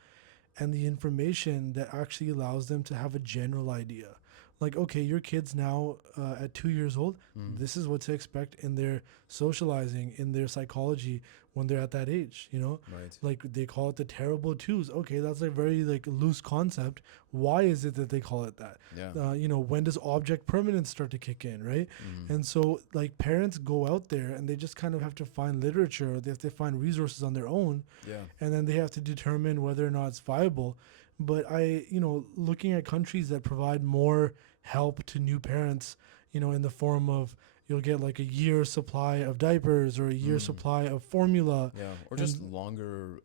and the information that actually allows them to have a general idea. Like, okay, your kid's now at 2 years old. This is what to expect in their socializing, in their psychology when they're at that age, you know? Right. Like they call it the terrible twos. Okay, that's a very like loose concept. Why is it that they call it that? Yeah. You know, when does object permanence start to kick in, right? And so like parents go out there and they just kind of have to find literature. They have to find resources on their own. Yeah. And then they have to determine whether or not it's viable. But you know, looking at countries that provide more help to new parents, you know, in the form of, you'll get like a year supply of diapers or a year supply of formula. Yeah. Or just longer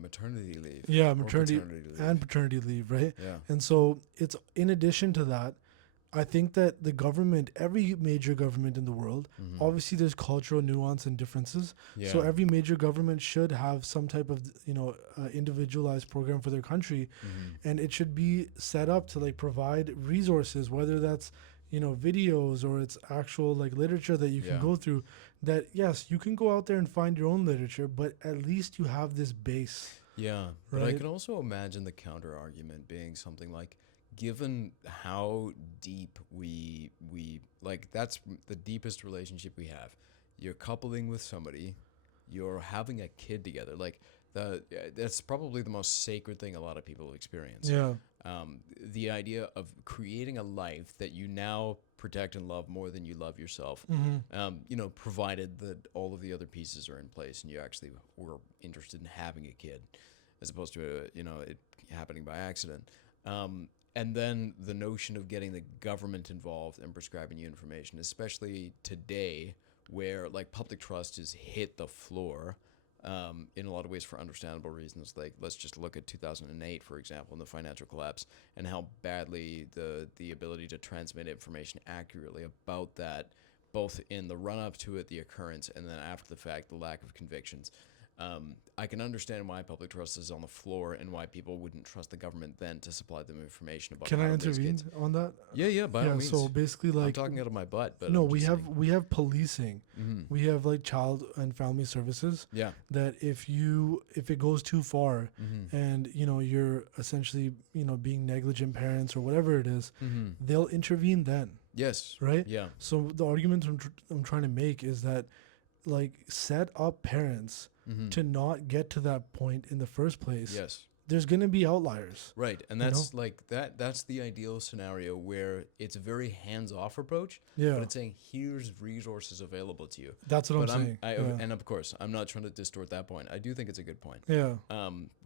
maternity leave. Yeah, maternity and paternity leave, right? Yeah. And so it's, in addition to that, I think that the government, every major government in the world, obviously there's cultural nuance and differences. Yeah. So every major government should have some type of, you know, individualized program for their country. And it should be set up to like provide resources, whether that's, you know, videos or it's actual like literature that you can go through, that yes, you can go out there and find your own literature, but at least you have this base. Yeah. But I Right? can also imagine the counter argument being something like, given how deep we like, that's the deepest relationship we have. You're coupling with somebody, you're having a kid together. Like that's probably the most sacred thing a lot of people experience. Yeah. The idea of creating a life that you now protect and love more than you love yourself. Mm-hmm. You know, provided that all of the other pieces are in place and you actually were interested in having a kid, as opposed to you know it happening by accident. And then the notion of getting the government involved and prescribing you information, especially today, where like public trust has hit the floor. In a lot of ways for understandable reasons. Like let's just look at 2008, for example, in the financial collapse, and how badly the ability to transmit information accurately about that, both in the run up to it, the occurrence, and then after the fact, the lack of convictions. I can understand why public trust is on the floor and why people wouldn't trust the government then to supply them information about Can how I to raise intervene kids. on that? Yeah, by all Yeah. means. So basically, I'm like, talking out of my butt, but no, I'm just saying. we have policing. Mm-hmm. We have like child and family services. Yeah. That if it goes too far, Mm-hmm. and you know you're essentially being negligent parents or whatever it is, Mm-hmm. they'll intervene then, Yes. right? Yeah. So the argument I'm trying to make is that, like, set up parents Mm-hmm. to not get to that point in the first place. Yes. There's gonna be outliers. Right, and You that's like that's the ideal scenario where it's a very hands-off approach, Yeah, but it's saying here's resources available to you. that's what But I'm saying. Yeah. and of course, I'm not trying to distort that point. I do think it's a good point. Yeah.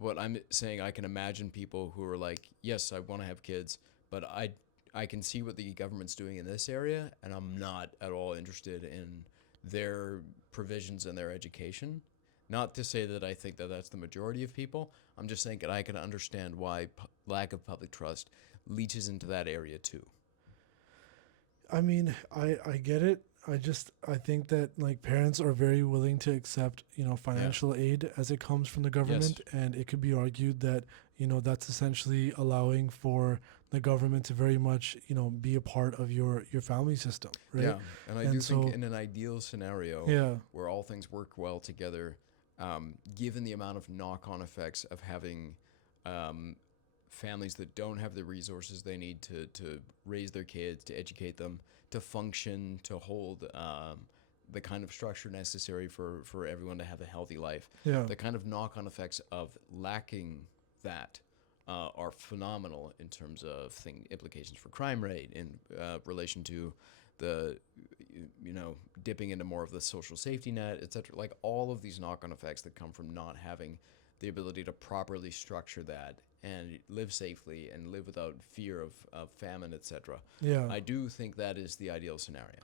But I'm saying I can imagine people who are like, yes, I want to have kids, but I can see what the government's doing in this area, and I'm not at all interested in their provisions and their education. Not to say that I think that that's the majority of people. I'm just saying that I can understand why lack of public trust leaches into that area too. I mean, I get it. I think that like parents are very willing to accept, financial aid as it comes from the government, and it could be argued that, that's essentially allowing for the government to very much, be a part of your family system, right? Yeah, and I And do so- think in an ideal scenario Yeah. where all things work well together, given the amount of knock-on effects of having families that don't have the resources they need to raise their kids, to educate them, to function, to hold the kind of structure necessary for everyone to have a healthy life. Yeah. The kind of knock-on effects of lacking that are phenomenal in terms of implications for crime rate, in relation to the dipping into more of the social safety net, etc. Like all of these knock-on effects that come from not having the ability to properly structure that and live safely and live without fear of famine, etc. Yeah. I do think that is the ideal scenario.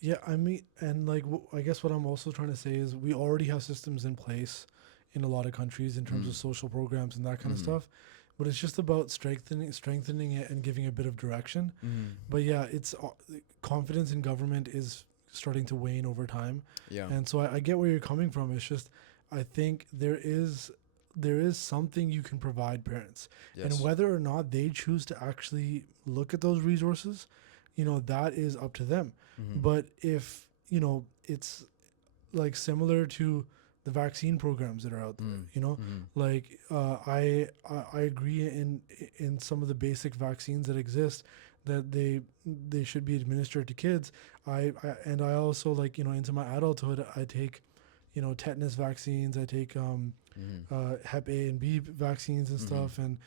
Yeah, I mean, and like, I guess what I'm also trying to say is we already have systems in place in a lot of countries in terms of social programs and that kind of stuff, but it's just about strengthening it and giving a bit of direction. But yeah, it's confidence in government is starting to wane over time, Yeah. and so I get where you're coming from. It's just I think there is something you can provide parents, Yes. and whether or not they choose to actually look at those resources, that is up to them. But if it's like similar to the vaccine programs that are out there, like I agree in some of the basic vaccines that exist that they should be administered to kids. I also, like, into my adulthood I take tetanus vaccines, I take Hep A and B vaccines and stuff, and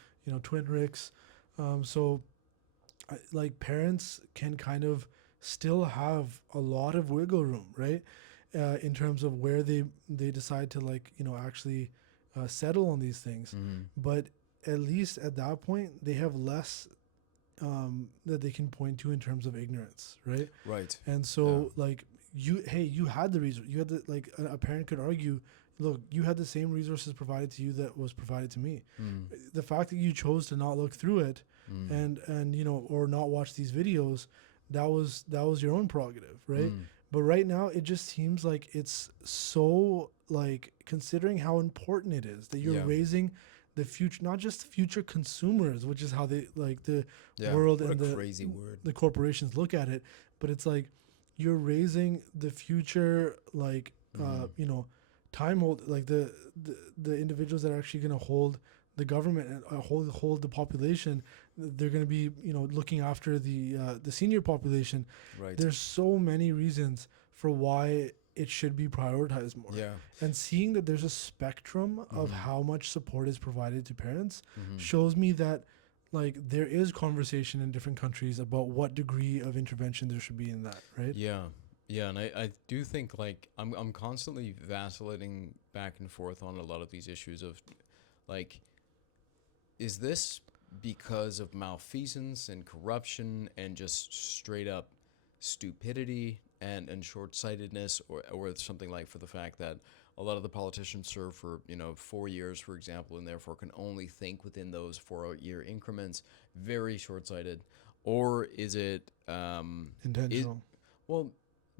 twin Ricks. So like parents can kind of still have a lot of wiggle room, right? In terms of where they decide to, like, actually settle on these things. But at least at that point, they have less that they can point to in terms of ignorance, right? Right. And so, like, you had the resource. You had the, like, a parent could argue, look, you had the same resources provided to you that was provided to me. The fact that you chose to not look through it and or not watch these videos, that was your own prerogative, right? But right now, it just seems like it's so, like, considering how important it is that you're raising the future, not just future consumers, which is how they, like, the world What and a crazy word. the corporations look at it, but it's like you're raising the future, like, time hold, like the individuals that are actually going to hold the government and hold the population. They're going to be looking after the senior population. Right. There's so many reasons for why it should be prioritized more. Yeah. And seeing that there's a spectrum of how much support is provided to parents shows me that, like there is conversation in different countries about what degree of intervention there should be in that, right? Yeah. Yeah, and I do think like I'm constantly vacillating back and forth on a lot of these issues of like, is this because of malfeasance and corruption and just straight up stupidity and short-sightedness, or something like for the fact that a lot of the politicians serve for 4 years, for example, and therefore can only think within those 4 year increments, very short-sighted, or is it is Intentional. well,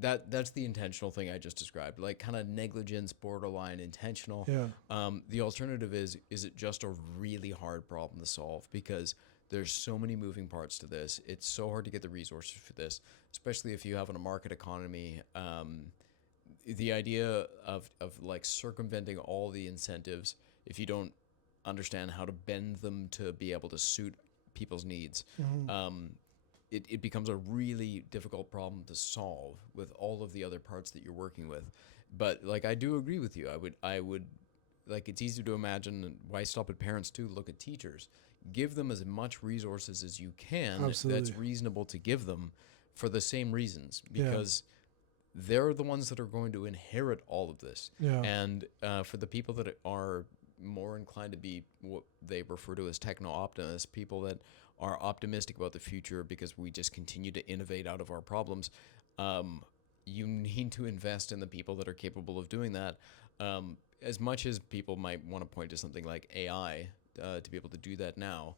that's the intentional thing I just described, like kind of negligence, borderline intentional. Yeah. The alternative is it just a really hard problem to solve because there's so many moving parts to this. It's so hard to get the resources for this, especially if you have a market economy. The idea of like circumventing all the incentives if you don't understand how to bend them to be able to suit people's needs. Mhm. It becomes a really difficult problem to solve with all of the other parts that you're working with. But like I do agree with you. I would like, it's easy to imagine why stop at parents too, look at teachers. Give them as much resources as you can Absolutely. that's reasonable to give them for the same reasons, Yeah. because they're the ones that are going to inherit all of this. Yeah. And for the people that are more inclined to be what they refer to as techno-optimists, people that are optimistic about the future because we just continue to innovate out of our problems, you need to invest in the people that are capable of doing that. As much as people might want to point to something like AI to be able to do that now,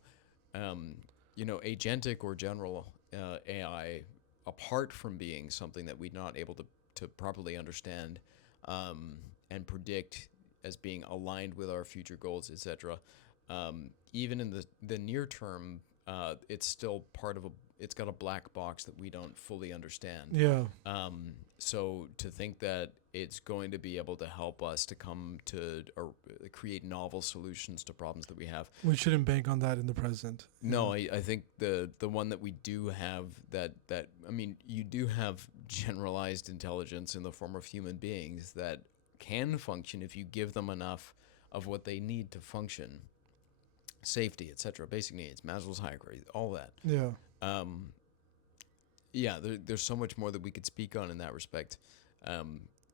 agentic or general AI, apart from being something that we're not able to properly understand and predict as being aligned with our future goals, etc. Even in the near term, it's still it's got a black box that we don't fully understand. Yeah. So to think that it's going to be able to help us to come to or create novel solutions to problems that we have. We shouldn't bank on that in the present. No, I think the one that we do have, that I mean, you do have generalized intelligence in the form of human beings that can function if you give them enough of what they need to function. Safety, etc., basic needs, Maslow's hierarchy, all that. Yeah. Yeah, there's so much more that we could speak on in that respect.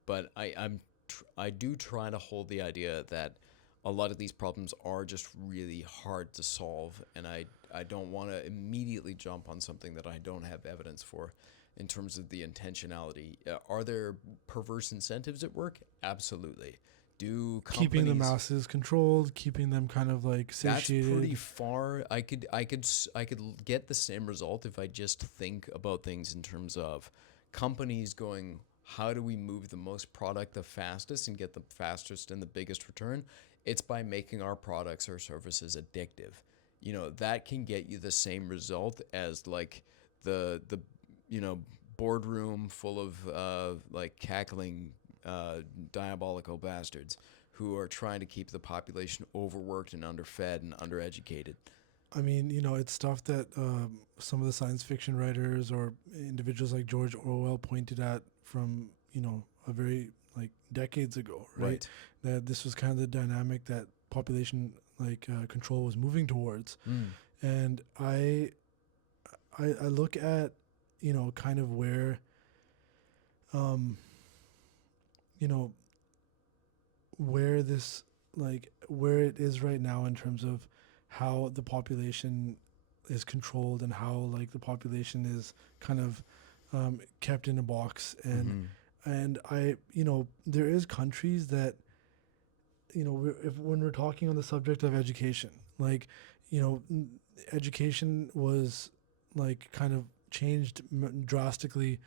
But I do try to hold the idea that a lot of these problems are just really hard to solve, and I don't want to immediately jump on something that I don't have evidence for in terms of the intentionality. Are there perverse incentives at work? Absolutely. Do companies, Keeping the masses controlled, keeping them kind of like satiated. that's pretty far. I could get the same result if I just think about things in terms of companies going, how do we move the most product the fastest and get the fastest and the biggest return? It's by making our products or services addictive. That can get you the same result as like the boardroom full of like cackling diabolical bastards who are trying to keep the population overworked and underfed and undereducated. I mean, it's stuff that some of the science fiction writers or individuals like George Orwell pointed at from, a very like decades ago, right? That this was kind of the dynamic that population control was moving towards. And I look at, kind of where, where this, where it is right now in terms of how the population is controlled and how the population is kind of kept in a box. And I, there is countries that, when we're talking on the subject of education, education was kind of changed drastically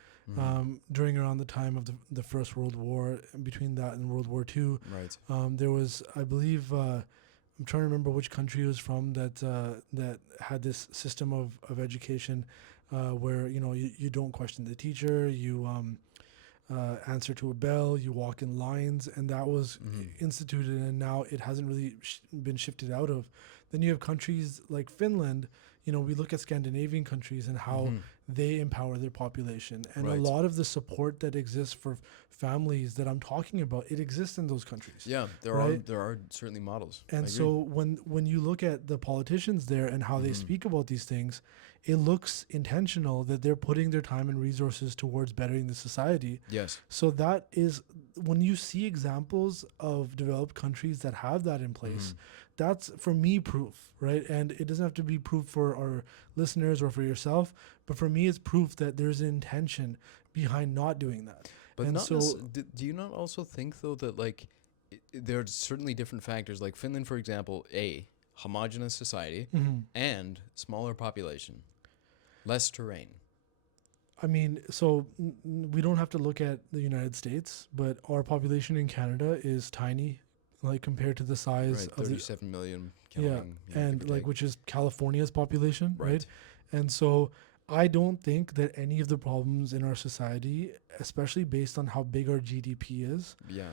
during around the time of the First World War. Between that and World War II, Right. There was, I believe, I'm trying to remember which country it was from that had this system of education where you don't question the teacher, you answer to a bell, you walk in lines, and that was instituted, and now it hasn't really been shifted out of. Then you have countries like Finland, we look at Scandinavian countries and how they empower their population, and a Right. lot of the support that exists for families that I'm talking about, it exists in those countries. Yeah, Right. there are certainly models. I And agree. so when you look at the politicians there and how they speak about these things, it looks intentional that they're putting their time and resources towards bettering the society. Yes. So that is, when you see examples of developed countries that have that in place, that's for me proof, right? And it doesn't have to be proof for our listeners or for yourself, but for me it's proof that there's an intention behind not doing that. But And not so do you not also think though that like there are certainly different factors, like Finland, for example, a homogenous society and smaller population, less terrain. I mean, so we don't have to look at the United States, but our population in Canada is tiny, like compared to the size Right, of 37 million yeah, counting, and give or like take. which is California's population, right? Right. And so I don't think that any of the problems in our society, especially based on how big our GDP is, Yeah.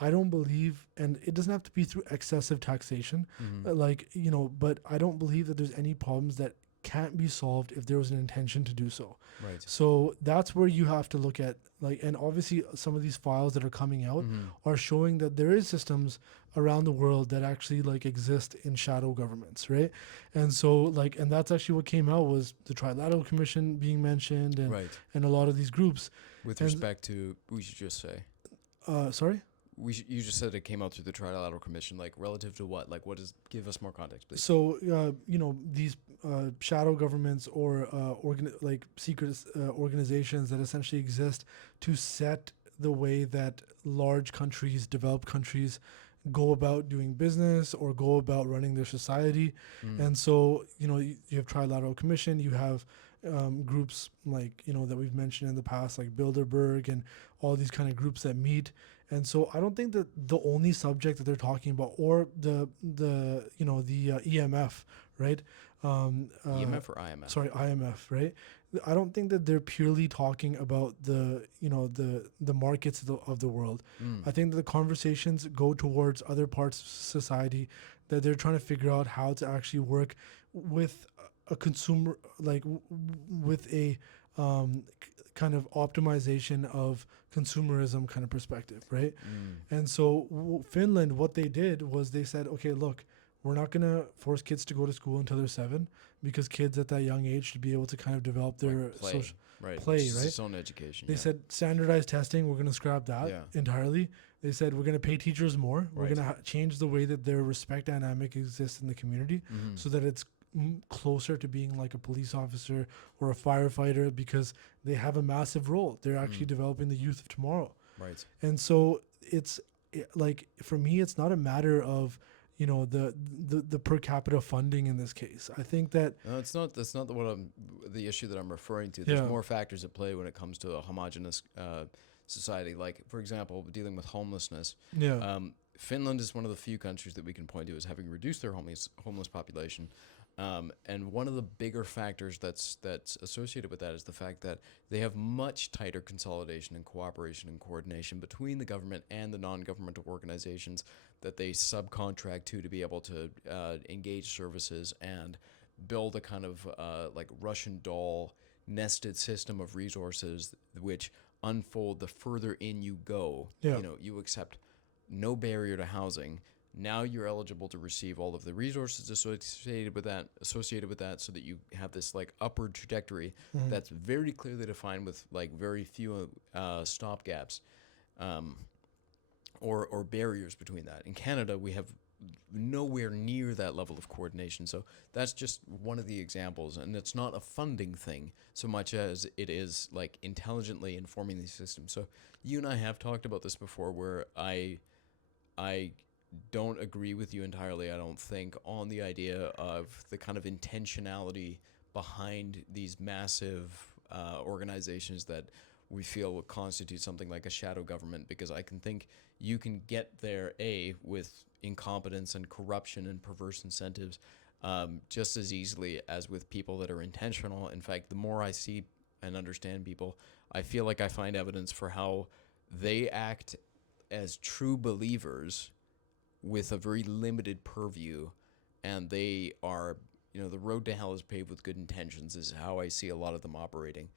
I don't believe, and it doesn't have to be through excessive taxation, but I don't believe that there's any problems that can't be solved if there was an intention to do so. Right. So that's where you have to look at, like, and obviously some of these files that are coming out are showing that there is systems around the world that actually like exist in shadow governments, right? And so like, and that's actually what came out was the Trilateral Commission being mentioned, and Right. and a lot of these groups. With And respect to, we should just say, sorry. you just said it came out through the Trilateral Commission, like relative to what? Like, what is? Give us more context, please. So these shadow governments or like secret organizations that essentially exist to set the way that large countries, developed countries, go about doing business or go about running their society. And so you have Trilateral Commission, you have groups like that we've mentioned in the past, like Bilderberg and all these kind of groups that meet. And so I don't think that the only subject that they're talking about, or the EMF, right? EMF or IMF? Sorry, IMF, right? I don't think that they're purely talking about the markets of the world. I think that the conversations go towards other parts of society, that they're trying to figure out how to actually work with a consumer, like with a kind of optimization of consumerism kind of perspective, right? And so Finland, what they did was they said, okay, look, we're not going to force kids to go to school until they're 7, because kids at that young age should be able to kind of develop their Like play, social right? play, Which is right? its own education. They yeah. said standardized testing, we're going to scrap that Yeah. entirely. They said we're going to pay teachers more. We're Right. going to change the way that their respect dynamic exists in the community, so that it's closer to being like a police officer or a firefighter, because they have a massive role. They're actually developing the youth of tomorrow. Right. And so like, for me, it's not a matter of the per capita funding in this case. I think that No, it's not. That's not the issue that I'm referring to. There's Yeah. more factors at play when it comes to a homogenous society. Like, for example, dealing with homelessness. Finland is one of the few countries that we can point to as having reduced their homeless population. And one of the bigger factors that's associated with that is the fact that they have much tighter consolidation and cooperation and coordination between the government and the non-governmental organizations that they subcontract to be able to engage services and build a kind of like Russian doll nested system of resources which unfold the further in you go. Yeah. You accept no barrier to housing. Now you're eligible to receive all of the resources associated with that, so that you have this like upward trajectory that's very clearly defined with like very few stopgaps or barriers between that. In Canada, we have nowhere near that level of coordination. So that's just one of the examples, and it's not a funding thing so much as it is like intelligently informing these systems. So you and I have talked about this before, where I don't agree with you entirely, I don't think, on the idea of the kind of intentionality behind these massive organizations that we feel would constitute something like a shadow government, because I can think you can get there, with incompetence and corruption and perverse incentives just as easily as with people that are intentional. In fact, the more I see and understand people, I feel like I find evidence for how they act as true believers with a very limited purview, and they are the road to hell is paved with good intentions is how I see a lot of them operating.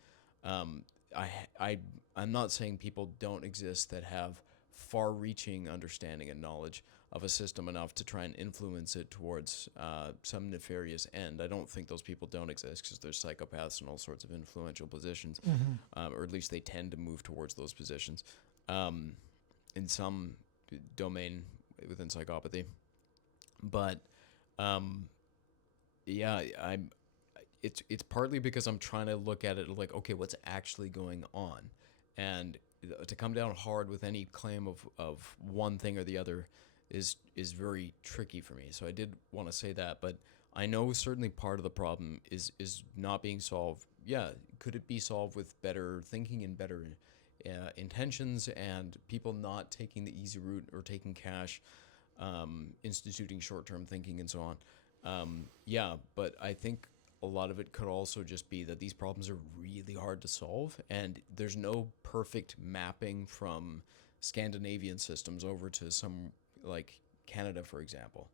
Um, I'm not saying people don't exist that have far-reaching understanding and knowledge of a system enough to try and influence it towards some nefarious end. I don't think those people don't exist because there's psychopaths in all sorts of influential positions, or at least they tend to move towards those positions in some domain within psychopathy. But yeah, it's partly because I'm trying to look at it like, okay, what's actually going on, and to come down hard with any claim of one thing or the other is very tricky for me. So I did want to say that, but I know certainly part of the problem is not being solved. Yeah, could it be solved with better thinking and better intentions and people not taking the easy route or taking cash, instituting short-term thinking and so on? Yeah, but I think a lot of it could also just be that these problems are really hard to solve, and there's no perfect mapping from Scandinavian systems over to some like Canada, for example.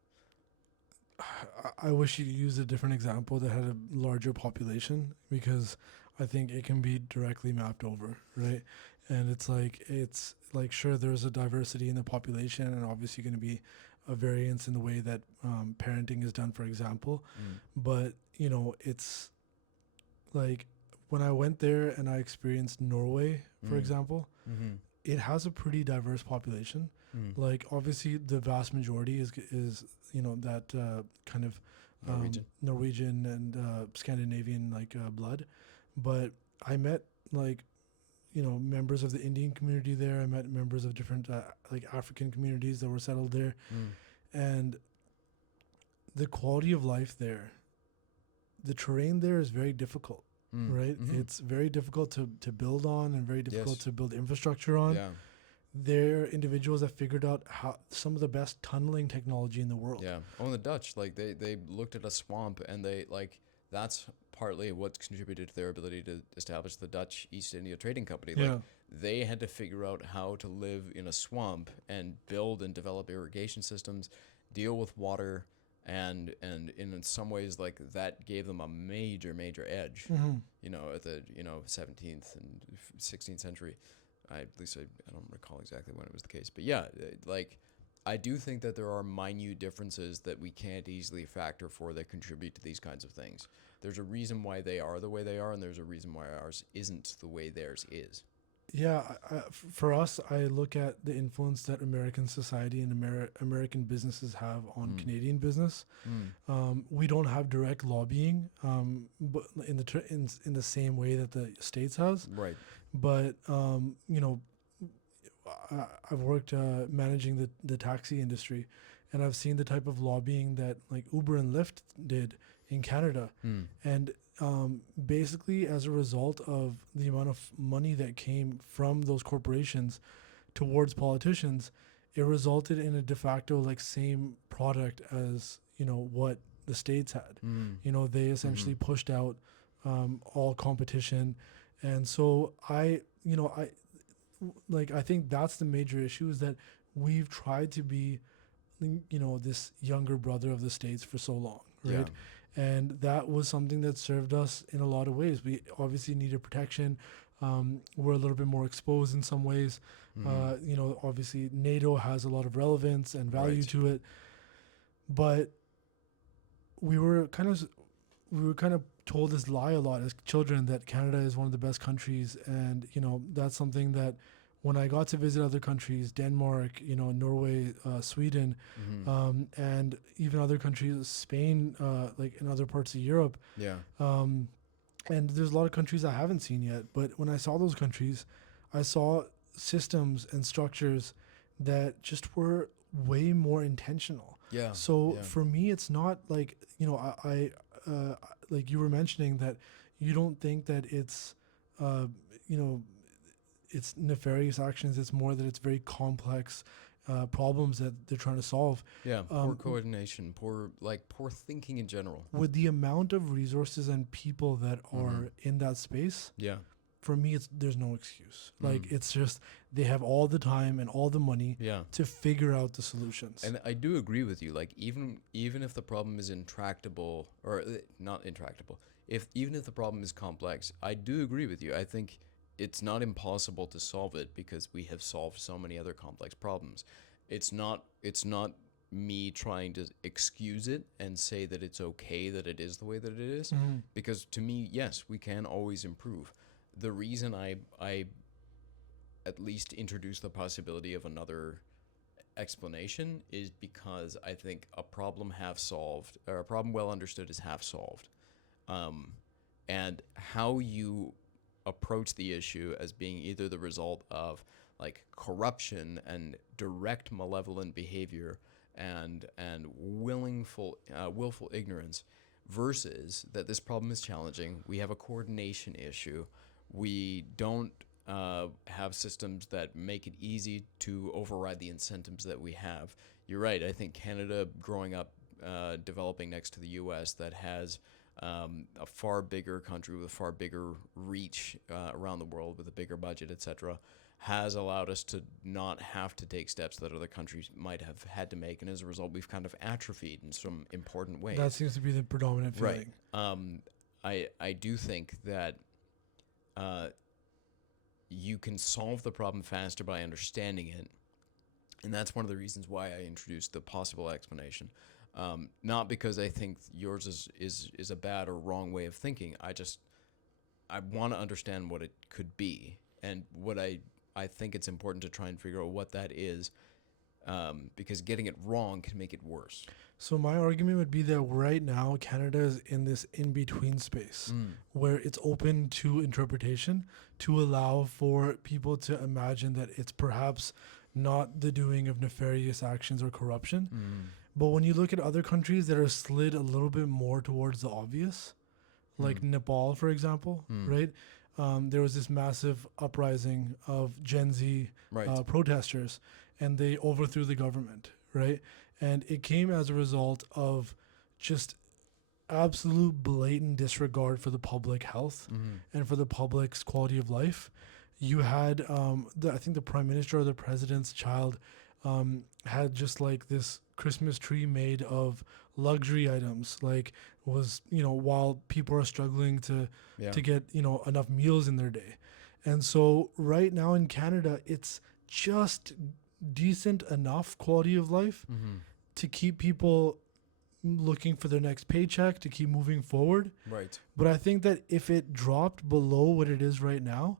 I wish you could use a different example that had a larger population, because I think it can be directly mapped over, right? And it's like sure, there's a diversity in the population, and obviously going to be a variance in the way that parenting is done, for example. But it's like when I went there and I experienced Norway, for example, Mm-hmm. it has a pretty diverse population. Like obviously the vast majority is that kind of Norwegian. Norwegian and Scandinavian blood, but I met like members of the Indian community there. I met members of different like African communities that were settled there, and the quality of life there, the terrain there is very difficult, right? It's very difficult to build on and very difficult Yes. to build infrastructure on. Yeah. They're individuals that figured out how some of the best tunneling technology in the world. Yeah. Oh, and the Dutch, like they looked at a swamp and they like that's partly what's contributed to their ability to establish the Dutch East India Trading Company. Like Yeah. they had to figure out how to live in a swamp and build and develop irrigation systems, deal with water, and in some ways like that gave them a major edge. At the 17th and 16th century. At least I don't recall exactly when it was the case, but yeah, like I do think that there are minute differences that we can't easily factor for that contribute to these kinds of things. There's a reason why they are the way they are, and there's a reason why ours isn't the way theirs is. Yeah, for us, I look at the influence that American society and American businesses have on Canadian business. We don't have direct lobbying, but in the same way that the States has. Right. But I've worked managing the taxi industry, and I've seen the type of lobbying that like Uber and Lyft did in Canada, and basically as a result of the amount of money that came from those corporations towards politicians, it resulted in a de facto like same product as what the States had. They essentially pushed out all competition, and so I think that's the major issue, is that we've tried to be this younger brother of the States for so long, right? And that was something that served us in a lot of ways. We obviously needed protection. We're a little bit more exposed in some ways. Obviously NATO has a lot of relevance and value Right. to it, but we were kind of told this lie a lot as children, that Canada is one of the best countries, and that's something that when I got to visit other countries, Denmark, Norway, Sweden, and even other countries, Spain, like in other parts of Europe, Yeah. and there's a lot of countries I haven't seen yet. But when I saw those countries, I saw systems and structures that just were way more intentional. Yeah. So yeah. for me, it's not like I like you were mentioning that you don't think that it's it's nefarious actions. It's more that it's very complex problems that they're trying to solve. Yeah, poor coordination, poor thinking in general. With the amount of resources and people that are in that space, Yeah. for me, there's no excuse. Like, it's just they have all the time and all the money Yeah. to figure out the solutions. And I do agree with you. Like even if the problem is intractable or not intractable, even if the problem is complex, I do agree with you. I think it's not impossible to solve it because we have solved so many other complex problems. It's not me trying to excuse it and say that it's okay that it is the way that it is, because to me, yes, we can always improve. The reason I at least introduce the possibility of another explanation is because I think a problem half solved, or a problem well understood, is half solved. And how you approach the issue as being either the result of like corruption and direct malevolent behavior and willful ignorance, versus that this problem is challenging. We have a coordination issue. We don't have systems that make it easy to override the incentives that we have. You're right. I think Canada, growing up, developing next to the U.S., that has a far bigger country with a far bigger reach around the world, with a bigger budget, etc., has allowed us to not have to take steps that other countries might have had to make, and as a result, we've kind of atrophied in some important ways. That seems to be the predominant feeling. Right. I do think that you can solve the problem faster by understanding it, and that's one of the reasons why I introduced the possible explanation. Not because I think yours is a bad or wrong way of thinking. I want to understand what it could be, and what I think it's important to try and figure out what that is, because getting it wrong can make it worse. So my argument would be that right now Canada is in this in-between space where it's open to interpretation to allow for people to imagine that it's perhaps not the doing of nefarious actions or corruption. But when you look at other countries that are slid a little bit more towards the obvious, like Nepal, for example, right? There was this massive uprising of Gen Z protesters, and they overthrew the government, right? And it came as a result of just absolute blatant disregard for the public health and for the public's quality of life. You had, I think the prime minister or the president's child had just like this Christmas tree made of luxury items, like was, while people are struggling to get, enough meals in their day. And so right now in Canada, it's just decent enough quality of life to keep people looking for their next paycheck, to keep moving forward. Right. But I think that if it dropped below what it is right now,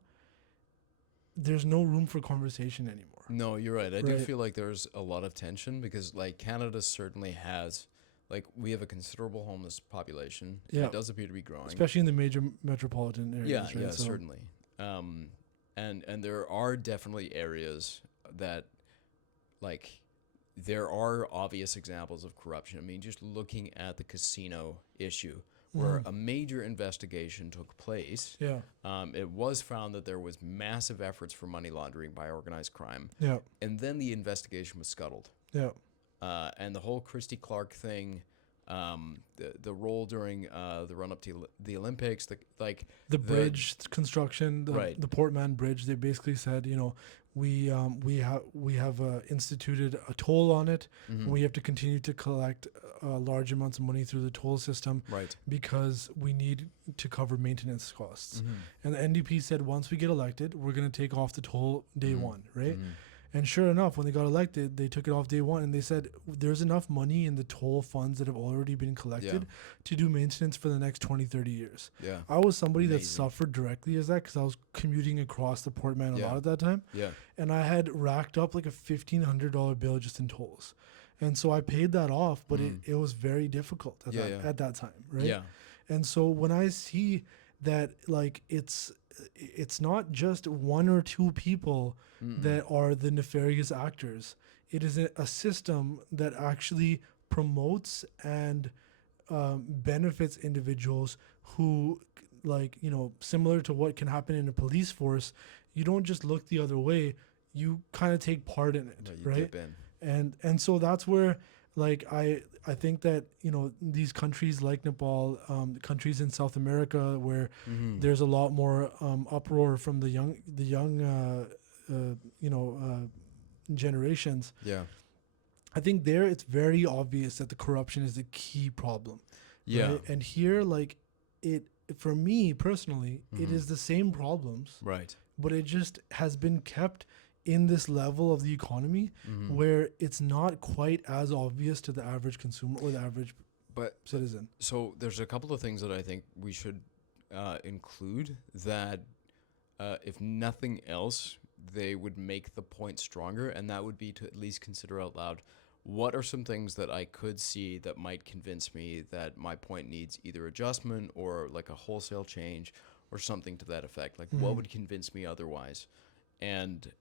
there's no room for conversation anymore. No, you're right. I do feel like there's a lot of tension because, like, Canada certainly has, like, we have a considerable homeless population. Yeah. It does appear to be growing. Especially in the major metropolitan areas. Yeah, right? yeah, certainly. And there are definitely areas that, like, there are obvious examples of corruption. I mean, just looking at the casino issue, where a major investigation took place. Yeah. It was found that there was massive efforts for money laundering by organized crime. Yeah. And then the investigation was scuttled. Yeah. And the whole Christy Clark thing, the role during the run up to the Olympics, the bridge construction, the Port Mann Bridge, they basically said, we have instituted a toll on it, and we have to continue to collect large amounts of money through the toll system, because we need to cover maintenance costs. And the NDP said, once we get elected, we're going to take off the toll day one, right? And sure enough, when they got elected, they took it off day one, and they said there's enough money in the toll funds that have already been collected to do maintenance for the next 20, 30 years. Yeah. I was somebody that suffered directly as that because I was commuting across the Port Mann a lot at that time. Yeah. And I had racked up like a $1,500 bill just in tolls. And so I paid that off, but it was very difficult at that time, right? Yeah. And so when I see that, like, it's not just one or two people that are the nefarious actors. It is a system that actually promotes and benefits individuals who, like, similar to what can happen in a police force, you don't just look the other way, you kind of take part in it, right? Dip in. And so that's where, like I think that, you know, these countries like Nepal, countries in South America where there's a lot more uproar from the young you know, generations. Yeah. I think there it's very obvious that the corruption is the key problem, Yeah. right? And here, like, it for me personally, it is the same problems, Right. but it just has been kept in this level of the economy Mm-hmm. where it's not quite as obvious to the average consumer or the average But citizen. so there's a couple of things that I think we should include that, if nothing else, they would make the point stronger, and that would be to at least consider out loud what are some things that I could see that might convince me that my point needs either adjustment or like a wholesale change or something to that effect. Like, what would convince me otherwise? And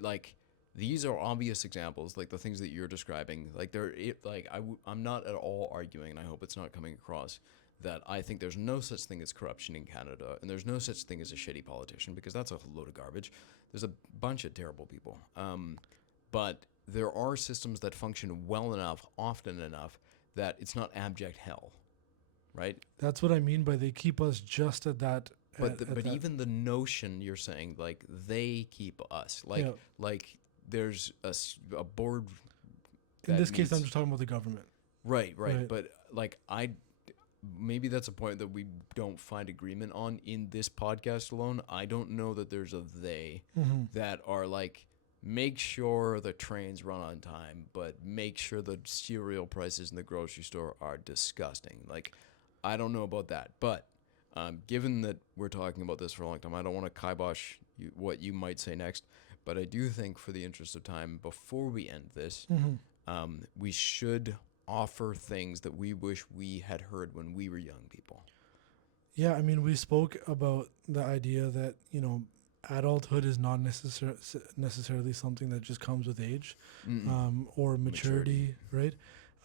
like these are obvious examples, like the things that you're describing. Like I'm not at all arguing, and I hope it's not coming across that I think there's no such thing as corruption in Canada, and there's no such thing as a shitty politician, because that's a load of garbage. There's a bunch of terrible people, but there are systems that function well enough, often enough, that it's not abject hell, right? That's what I mean by they keep us just at that. But at but that. even the notion you're saying, like, they keep us, like Yeah. like there's a board. In that this case, I'm meets- just talking about the government. right. Right. But like maybe that's a point that we don't find agreement on in this podcast alone. I don't know that there's a they that are like, make sure the trains run on time, but make sure the cereal prices in the grocery store are disgusting. Like, I don't know about that. But given that we're talking about this for a long time, I don't want to kibosh what you might say next. But I do think, for the interest of time, before we end this, we should offer things that we wish we had heard when we were young people. Yeah, I mean, we spoke about the idea that, you know, adulthood is not necessarily something that just comes with age, or maturity, right?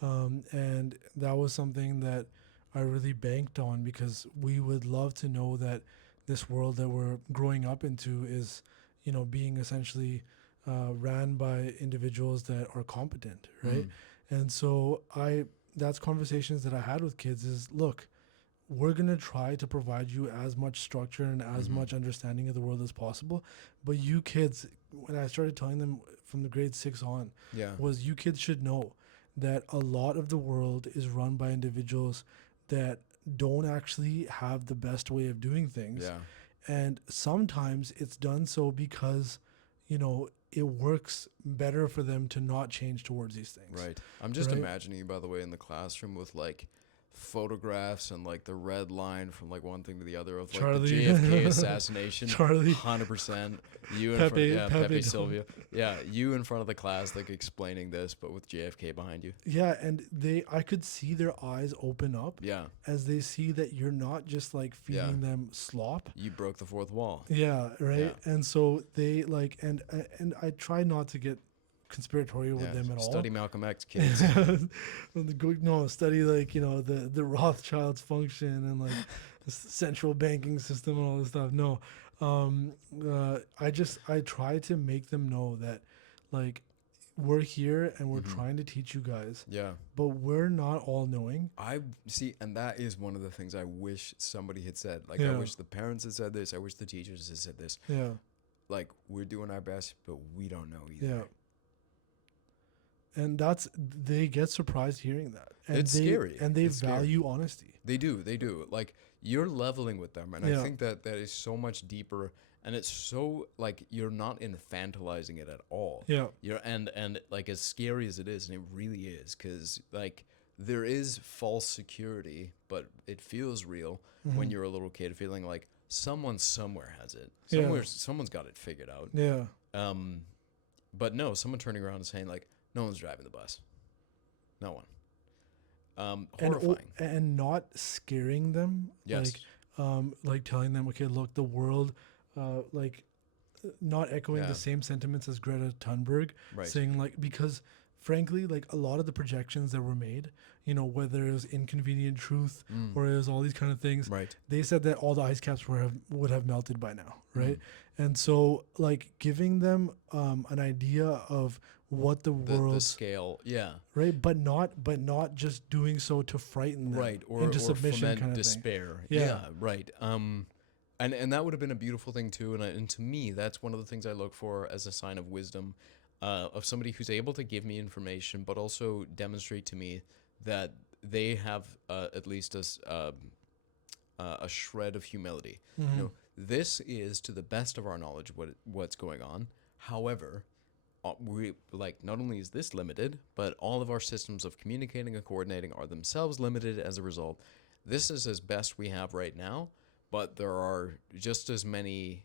And that was something that I really banked on, because we would love to know that this world that we're growing up into is, you know, being essentially ran by individuals that are competent, right? And so that's conversations that I had with kids is, look, we're going to try to provide you as much structure and as much understanding of the world as possible. But you kids, when I started telling them from the grade 6 on, was you kids should know that a lot of the world is run by individuals that don't actually have the best way of doing things. Yeah. And sometimes it's done so because, you know, it works better for them to not change towards these things. Right. I'm just Right? imagining you, by the way, in the classroom with like photographs and like the red line from like one thing to the other of like Charlie. the JFK assassination. Charlie. 100%. You in Pepe- front, Pepe Pepe Dom. Sylvia. Yeah, you in front of the class, like explaining this, but with JFK behind you. Yeah, and I could see their eyes open up Yeah. as they see that you're not just like feeding them slop. You broke the fourth wall. Yeah, right. Yeah. And so they like, and I try not to get conspiratorial with Yeah. them at all. Study Malcolm X, kids. No, study like, you know, the Rothschilds function and like the central banking system and all this stuff. No, I try to make them know that, like, we're here and we're trying to teach you guys. Yeah. But we're not all knowing. I see, and that is one of the things I wish somebody had said. Like, Yeah. I wish the parents had said this. I wish the teachers had said this. Yeah. Like, we're doing our best, but we don't know either. Yeah. And they get surprised hearing that. And It's scary. And they It's scary. value honesty. They do. Like, you're leveling with them, and I think that is so much deeper, and it's so, like, you're not infantilizing it at all. Yeah. You're and like, as scary as it is, and it really is, because like there is false security, but it feels real when you're a little kid, feeling like someone somewhere has it. Someone's got it figured out. Yeah. But no, someone turning around and saying like, no one's driving the bus. No one. Horrifying. And not scaring them. Yes. Like telling them, okay, look, the world, like not echoing Yeah. the same sentiments as Greta Thunberg, Right. saying like, because frankly, like a lot of the projections that were made, you know, whether it was inconvenient truth or it was all these kind of things, Right. they said that all the ice caps would have melted by now, right? Mm. And so, like, giving them an idea of what the The world's scale, yeah. right, but not just doing so to frighten them Right, or into submission foment kind of thing. despair. Yeah. Right. And that would have been a beautiful thing too. And to me, that's one of the things I look for as a sign of wisdom, of somebody who's able to give me information, but also demonstrate to me that they have at least a shred of humility. Mm-hmm. You know, this is to the best of our knowledge what's going on. However, we like not only is this limited, but all of our systems of communicating and coordinating are themselves limited as a result. This is as best we have right now, but there are just as many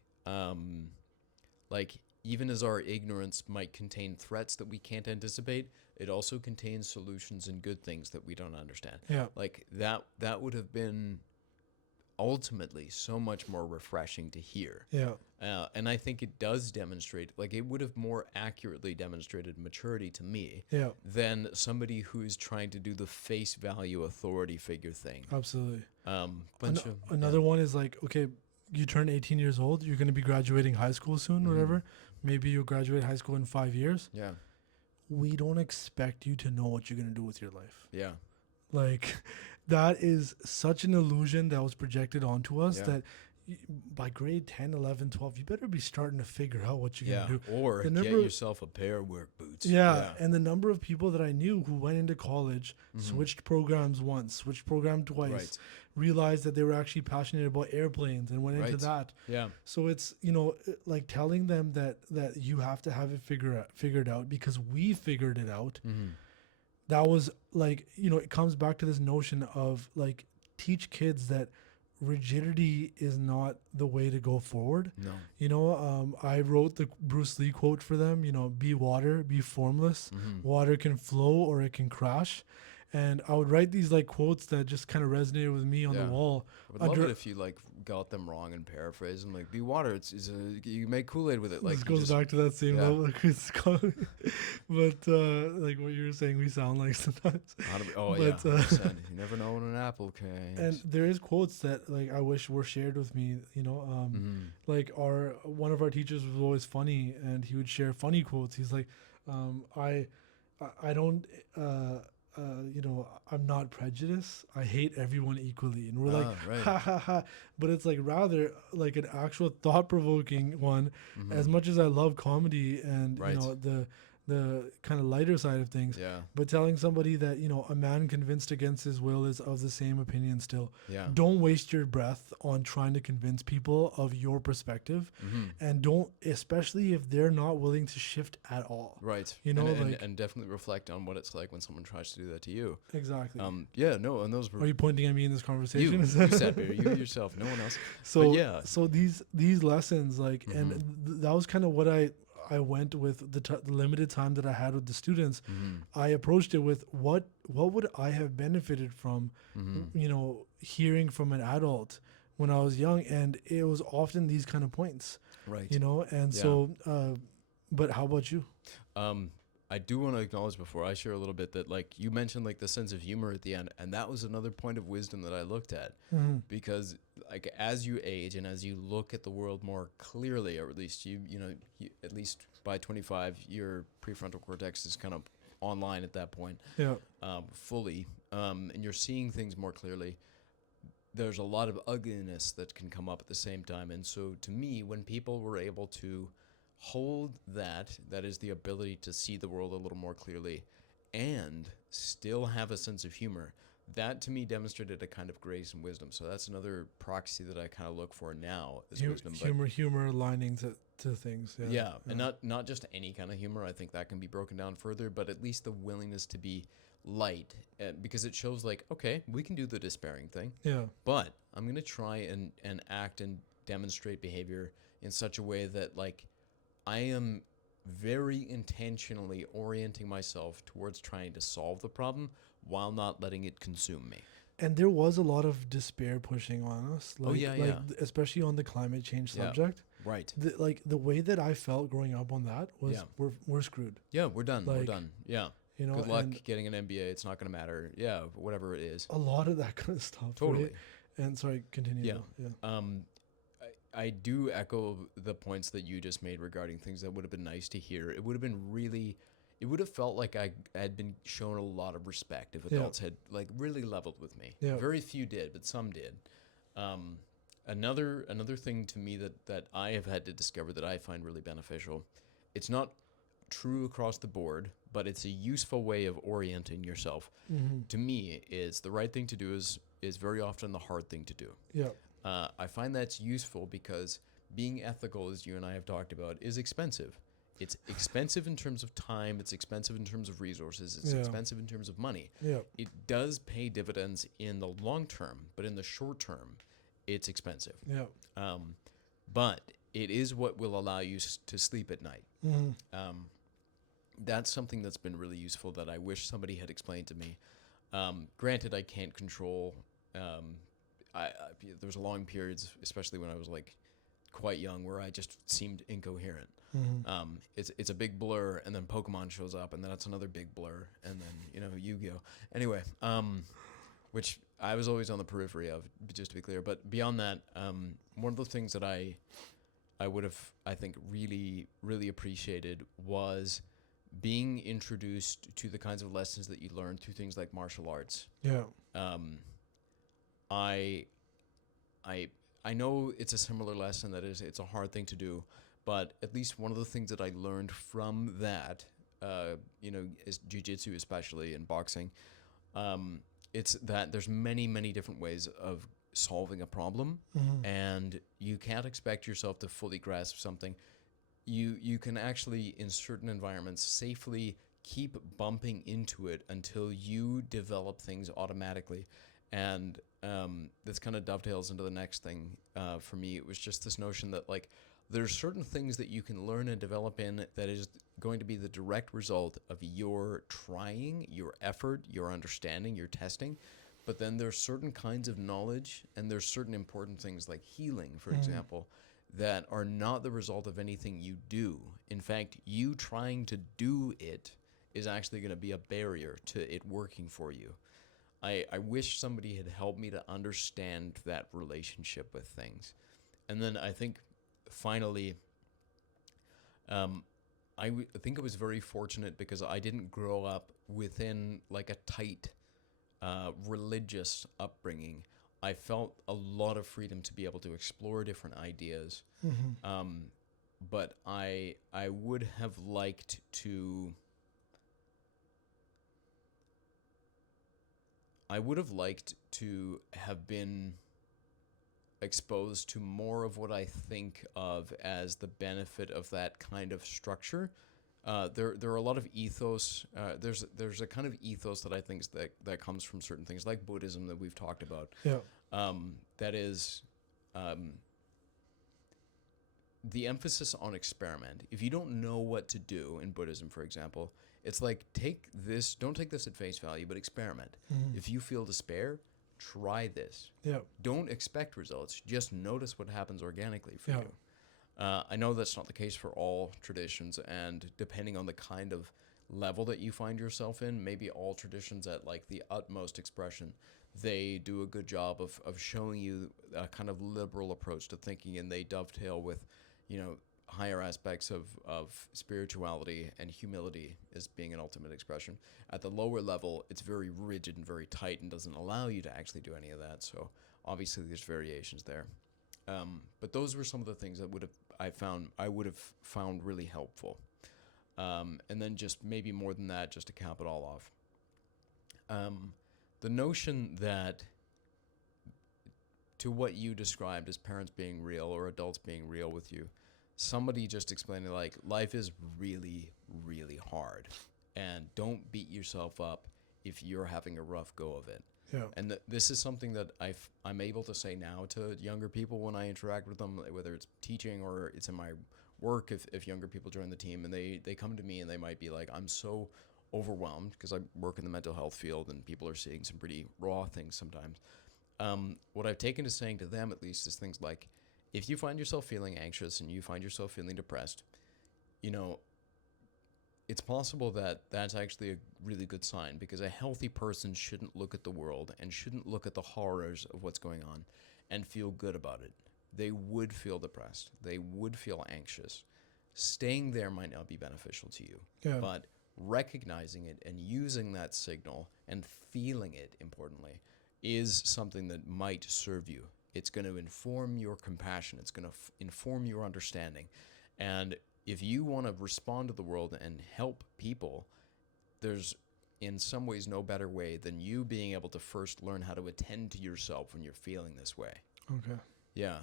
like even as our ignorance might contain threats that we can't anticipate, it also contains solutions and good things that we don't understand. Yeah. Like that would have been ultimately so much more refreshing to hear. Yeah. And I think it does demonstrate, like it would have more accurately demonstrated maturity to me Yeah. than somebody who's trying to do the face value authority figure thing. Absolutely. Another One is like, okay, you turn 18 years old, you're going to be graduating high school soon, whatever. Maybe you'll graduate high school in 5 years. Yeah. We don't expect you to know what you're going to do with your life. Yeah. Like, that is such an illusion that was projected onto us that by grade 10, 11, 12, you better be starting to figure out what you're going to do. Or get yourself a pair of work boots. Yeah. And the number of people that I knew who went into college, switched programs once, switched program twice, realized that they were actually passionate about airplanes and went into that. Yeah. So it's, you know, like telling them that you have to have it figured out because we figured it out. That was like, you know, it comes back to this notion of like teach kids that rigidity is not the way to go forward. No. You know, I wrote the Bruce Lee quote for them, you know, be water, be formless. Water can flow or it can crash. And I would write these like quotes that just kind of resonated with me on the wall. I would love it if you like got them wrong and paraphrased them. Like, be water. You make Kool-Aid with it. Like, this goes back to that same level. Like it's called, but like what you were saying, we sound like sometimes. You never know when an apple came. And there is quotes that like I wish were shared with me. You know, like one of our teachers was always funny, and he would share funny quotes. He's like, I don't. You know, I'm not prejudiced. I hate everyone equally. And we're like, ha ha ha. But it's like rather like an actual thought-provoking one. As much as I love comedy and, you know, the kind of lighter side of things. Yeah. But telling somebody that, you know, a man convinced against his will is of the same opinion still. Yeah. Don't waste your breath on trying to convince people of your perspective. And don't, especially if they're not willing to shift at all. Right. You know, and definitely reflect on what it's like when someone tries to do that to you. Exactly. And those were... Are you pointing at me in this conversation? You said, Barry, you yourself, no one else. So, so these lessons, like, and that was kind of what I went with the limited time that I had with the students. I approached it with what would I have benefited from, you know, hearing from an adult when I was young, and it was often these kind of points, right? You know, and so, but how about you? I do want to acknowledge before I share a little bit that like you mentioned like the sense of humor at the end, and that was another point of wisdom that I looked at because like as you age and as you look at the world more clearly, or at least you at least by 25 your prefrontal cortex is kind of online at that point, fully, and you're seeing things more clearly. There's a lot of ugliness that can come up at the same time, and so to me, when people were able to hold that is the ability to see the world a little more clearly and still have a sense of humor, that to me demonstrated a kind of grace and wisdom. So that's another proxy that I kind of look for now is wisdom. Humor aligning to things. And not just any kind of humor. I think that can be broken down further, but at least the willingness to be light, because it shows like, okay, we can do the despairing thing, but I'm going to try and act and demonstrate behavior in such a way that like I am very intentionally orienting myself towards trying to solve the problem while not letting it consume me. And there was a lot of despair pushing on us, especially on the climate change subject. Right. The way that I felt growing up on that was we're screwed. Yeah, we're done. We're done. Yeah. you know, Good luck and getting an MBA. It's not going to matter. Yeah, whatever it is. a lot of that kind of stuff. Totally. Right? And sorry, continue. Yeah. Though. Yeah. I do echo the points that you just made regarding things that would have been nice to hear. It would have been really, it would have felt like I had been shown a lot of respect if adults had like really leveled with me. Yeah. Very few did, but some did. Another thing to me that I have had to discover that I find really beneficial, it's not true across the board, but it's a useful way of orienting yourself. To me, is the right thing to do is very often the hard thing to do. Yeah. I find that's useful because being ethical, as you and I have talked about, is expensive. It's expensive in terms of time. It's expensive in terms of resources. It's expensive in terms of money. Yeah. It does pay dividends in the long term, but in the short term, it's expensive. Yeah. But it is what will allow you to sleep at night. That's something that's been really useful that I wish somebody had explained to me. Granted, I can't control. There was long periods, especially when I was like quite young, where I just seemed incoherent. It's a big blur, and then Pokemon shows up, and then it's another big blur, and then Yu-Gi-Oh. Anyway, which I was always on the periphery of, just to be clear. But beyond that, one of the things that I would have, I think, really really appreciated was being introduced to the kinds of lessons that you learn through things like martial arts. Yeah. I know it's a similar lesson that it's a hard thing to do, but at least one of the things that I learned from that, is jiu-jitsu, especially in boxing, it's that there's many different ways of solving a problem, and you can't expect yourself to fully grasp something. You can actually, in certain environments, safely keep bumping into it until you develop things automatically. And this kind of dovetails into the next thing for me. It was just this notion that like there's certain things that you can learn and develop in that is going to be the direct result of your trying, your effort, your understanding, your testing. But then there's certain kinds of knowledge, and there's certain important things like healing, for example, that are not the result of anything you do. In fact, you trying to do it is actually going to be a barrier to it working for you. I wish somebody had helped me to understand that relationship with things. And then I think finally, I think I was very fortunate because I didn't grow up within like a tight religious upbringing. I felt a lot of freedom to be able to explore different ideas. But I would have liked to... I would have liked to have been exposed to more of what I think of as the benefit of that kind of structure. There are a lot of ethos. There's a kind of ethos that I think that comes from certain things like Buddhism that we've talked about. Yeah. That is the emphasis on experiment. If you don't know what to do in Buddhism, for example, it's like don't take this at face value, but experiment. If you feel despair, try this. Yeah. Don't expect results. Just notice what happens organically for you. I know that's not the case for all traditions, and depending on the kind of level that you find yourself in, maybe all traditions at like the utmost expression, they do a good job of showing you a kind of liberal approach to thinking, and they dovetail with, higher aspects of spirituality and humility as being an ultimate expression. At the lower level, it's very rigid and very tight and doesn't allow you to actually do any of that. So obviously there's variations there. But those were some of the things that I would have found really helpful. And then just maybe more than that, just to cap it all off. The notion that to what you described as parents being real or adults being real with you, somebody just explaining like life is really, really hard, and don't beat yourself up if you're having a rough go of it. Yeah. And this is something that I'm able to say now to younger people when I interact with them, whether it's teaching or it's in my work. If younger people join the team and they come to me and they might be like, I'm so overwhelmed because I work in the mental health field and people are seeing some pretty raw things sometimes. What I've taken to saying to them, at least, is things like, if you find yourself feeling anxious and you find yourself feeling depressed, it's possible that that's actually a really good sign, because a healthy person shouldn't look at the world and shouldn't look at the horrors of what's going on and feel good about it. They would feel depressed. They would feel anxious. Staying there might not be beneficial to you, Yeah. but recognizing it and using that signal and feeling it, importantly, is something that might serve you. It's going to inform your compassion. It's going to inform your understanding. And if you want to respond to the world and help people, there's in some ways no better way than you being able to first learn how to attend to yourself when you're feeling this way. Okay. Yeah.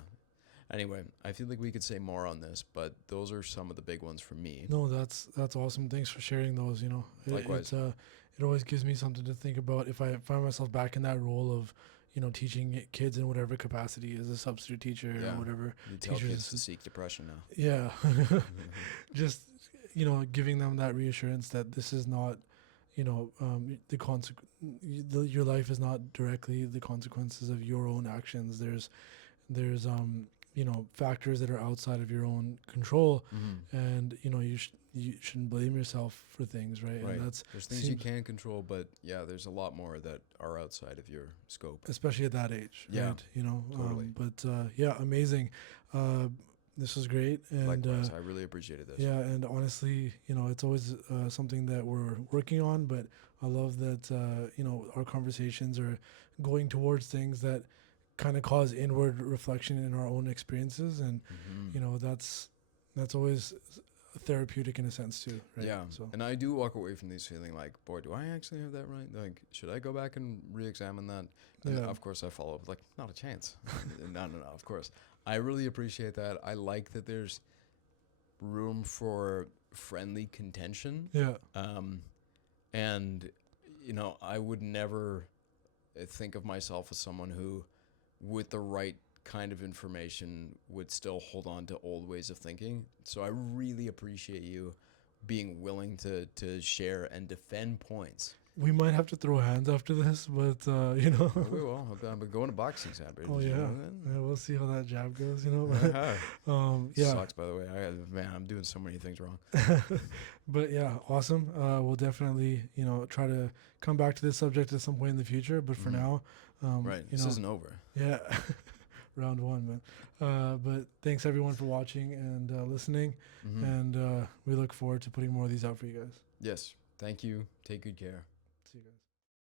Anyway, I feel like we could say more on this, but those are some of the big ones for me. No, that's awesome. Thanks for sharing those. Likewise. It always gives me something to think about if I find myself back in that role of, teaching kids in whatever capacity as a substitute teacher Yeah. or whatever. You tell teachers kids to seek depression now. Yeah. Just, giving them that reassurance that this is not, your life is not directly the consequences of your own actions. There's factors that are outside of your own control, and you shouldn't blame yourself for things, right? Right. And There's things you can control, but yeah, there's a lot more that are outside of your scope. especially at that age, Yeah, right? totally. Yeah, amazing. This was great, and Likewise, I really appreciated this. yeah, and honestly, it's always something that we're working on, but I love that our conversations are going towards things that kind of cause inward reflection in our own experiences, and that's always therapeutic in a sense too, right? Yeah, So and I do walk away from these feeling like, boy, do I actually have that right? Like, should I go back and re-examine that? And Yeah. of course I follow up, like, not a chance. No, of course. I really appreciate that. I like that there's room for friendly contention. yeah, And, I would never think of myself as someone who, with the right kind of information, would still hold on to old ways of thinking. So I really appreciate you being willing to share and defend points. we might have to throw hands after this, but Oh, we will. I'm going to boxing Saturday. oh Did you yeah. know that? Yeah, we'll see how that jab goes, Uh-huh. yeah. Sucks, by the way. I'm doing so many things wrong. But yeah, awesome. We'll definitely, try to come back to this subject at some point in the future. But for now, Right. This isn't over. yeah, round one, man. But thanks everyone for watching and listening, and we look forward to putting more of these out for you guys. Yes. Thank you. Take good care.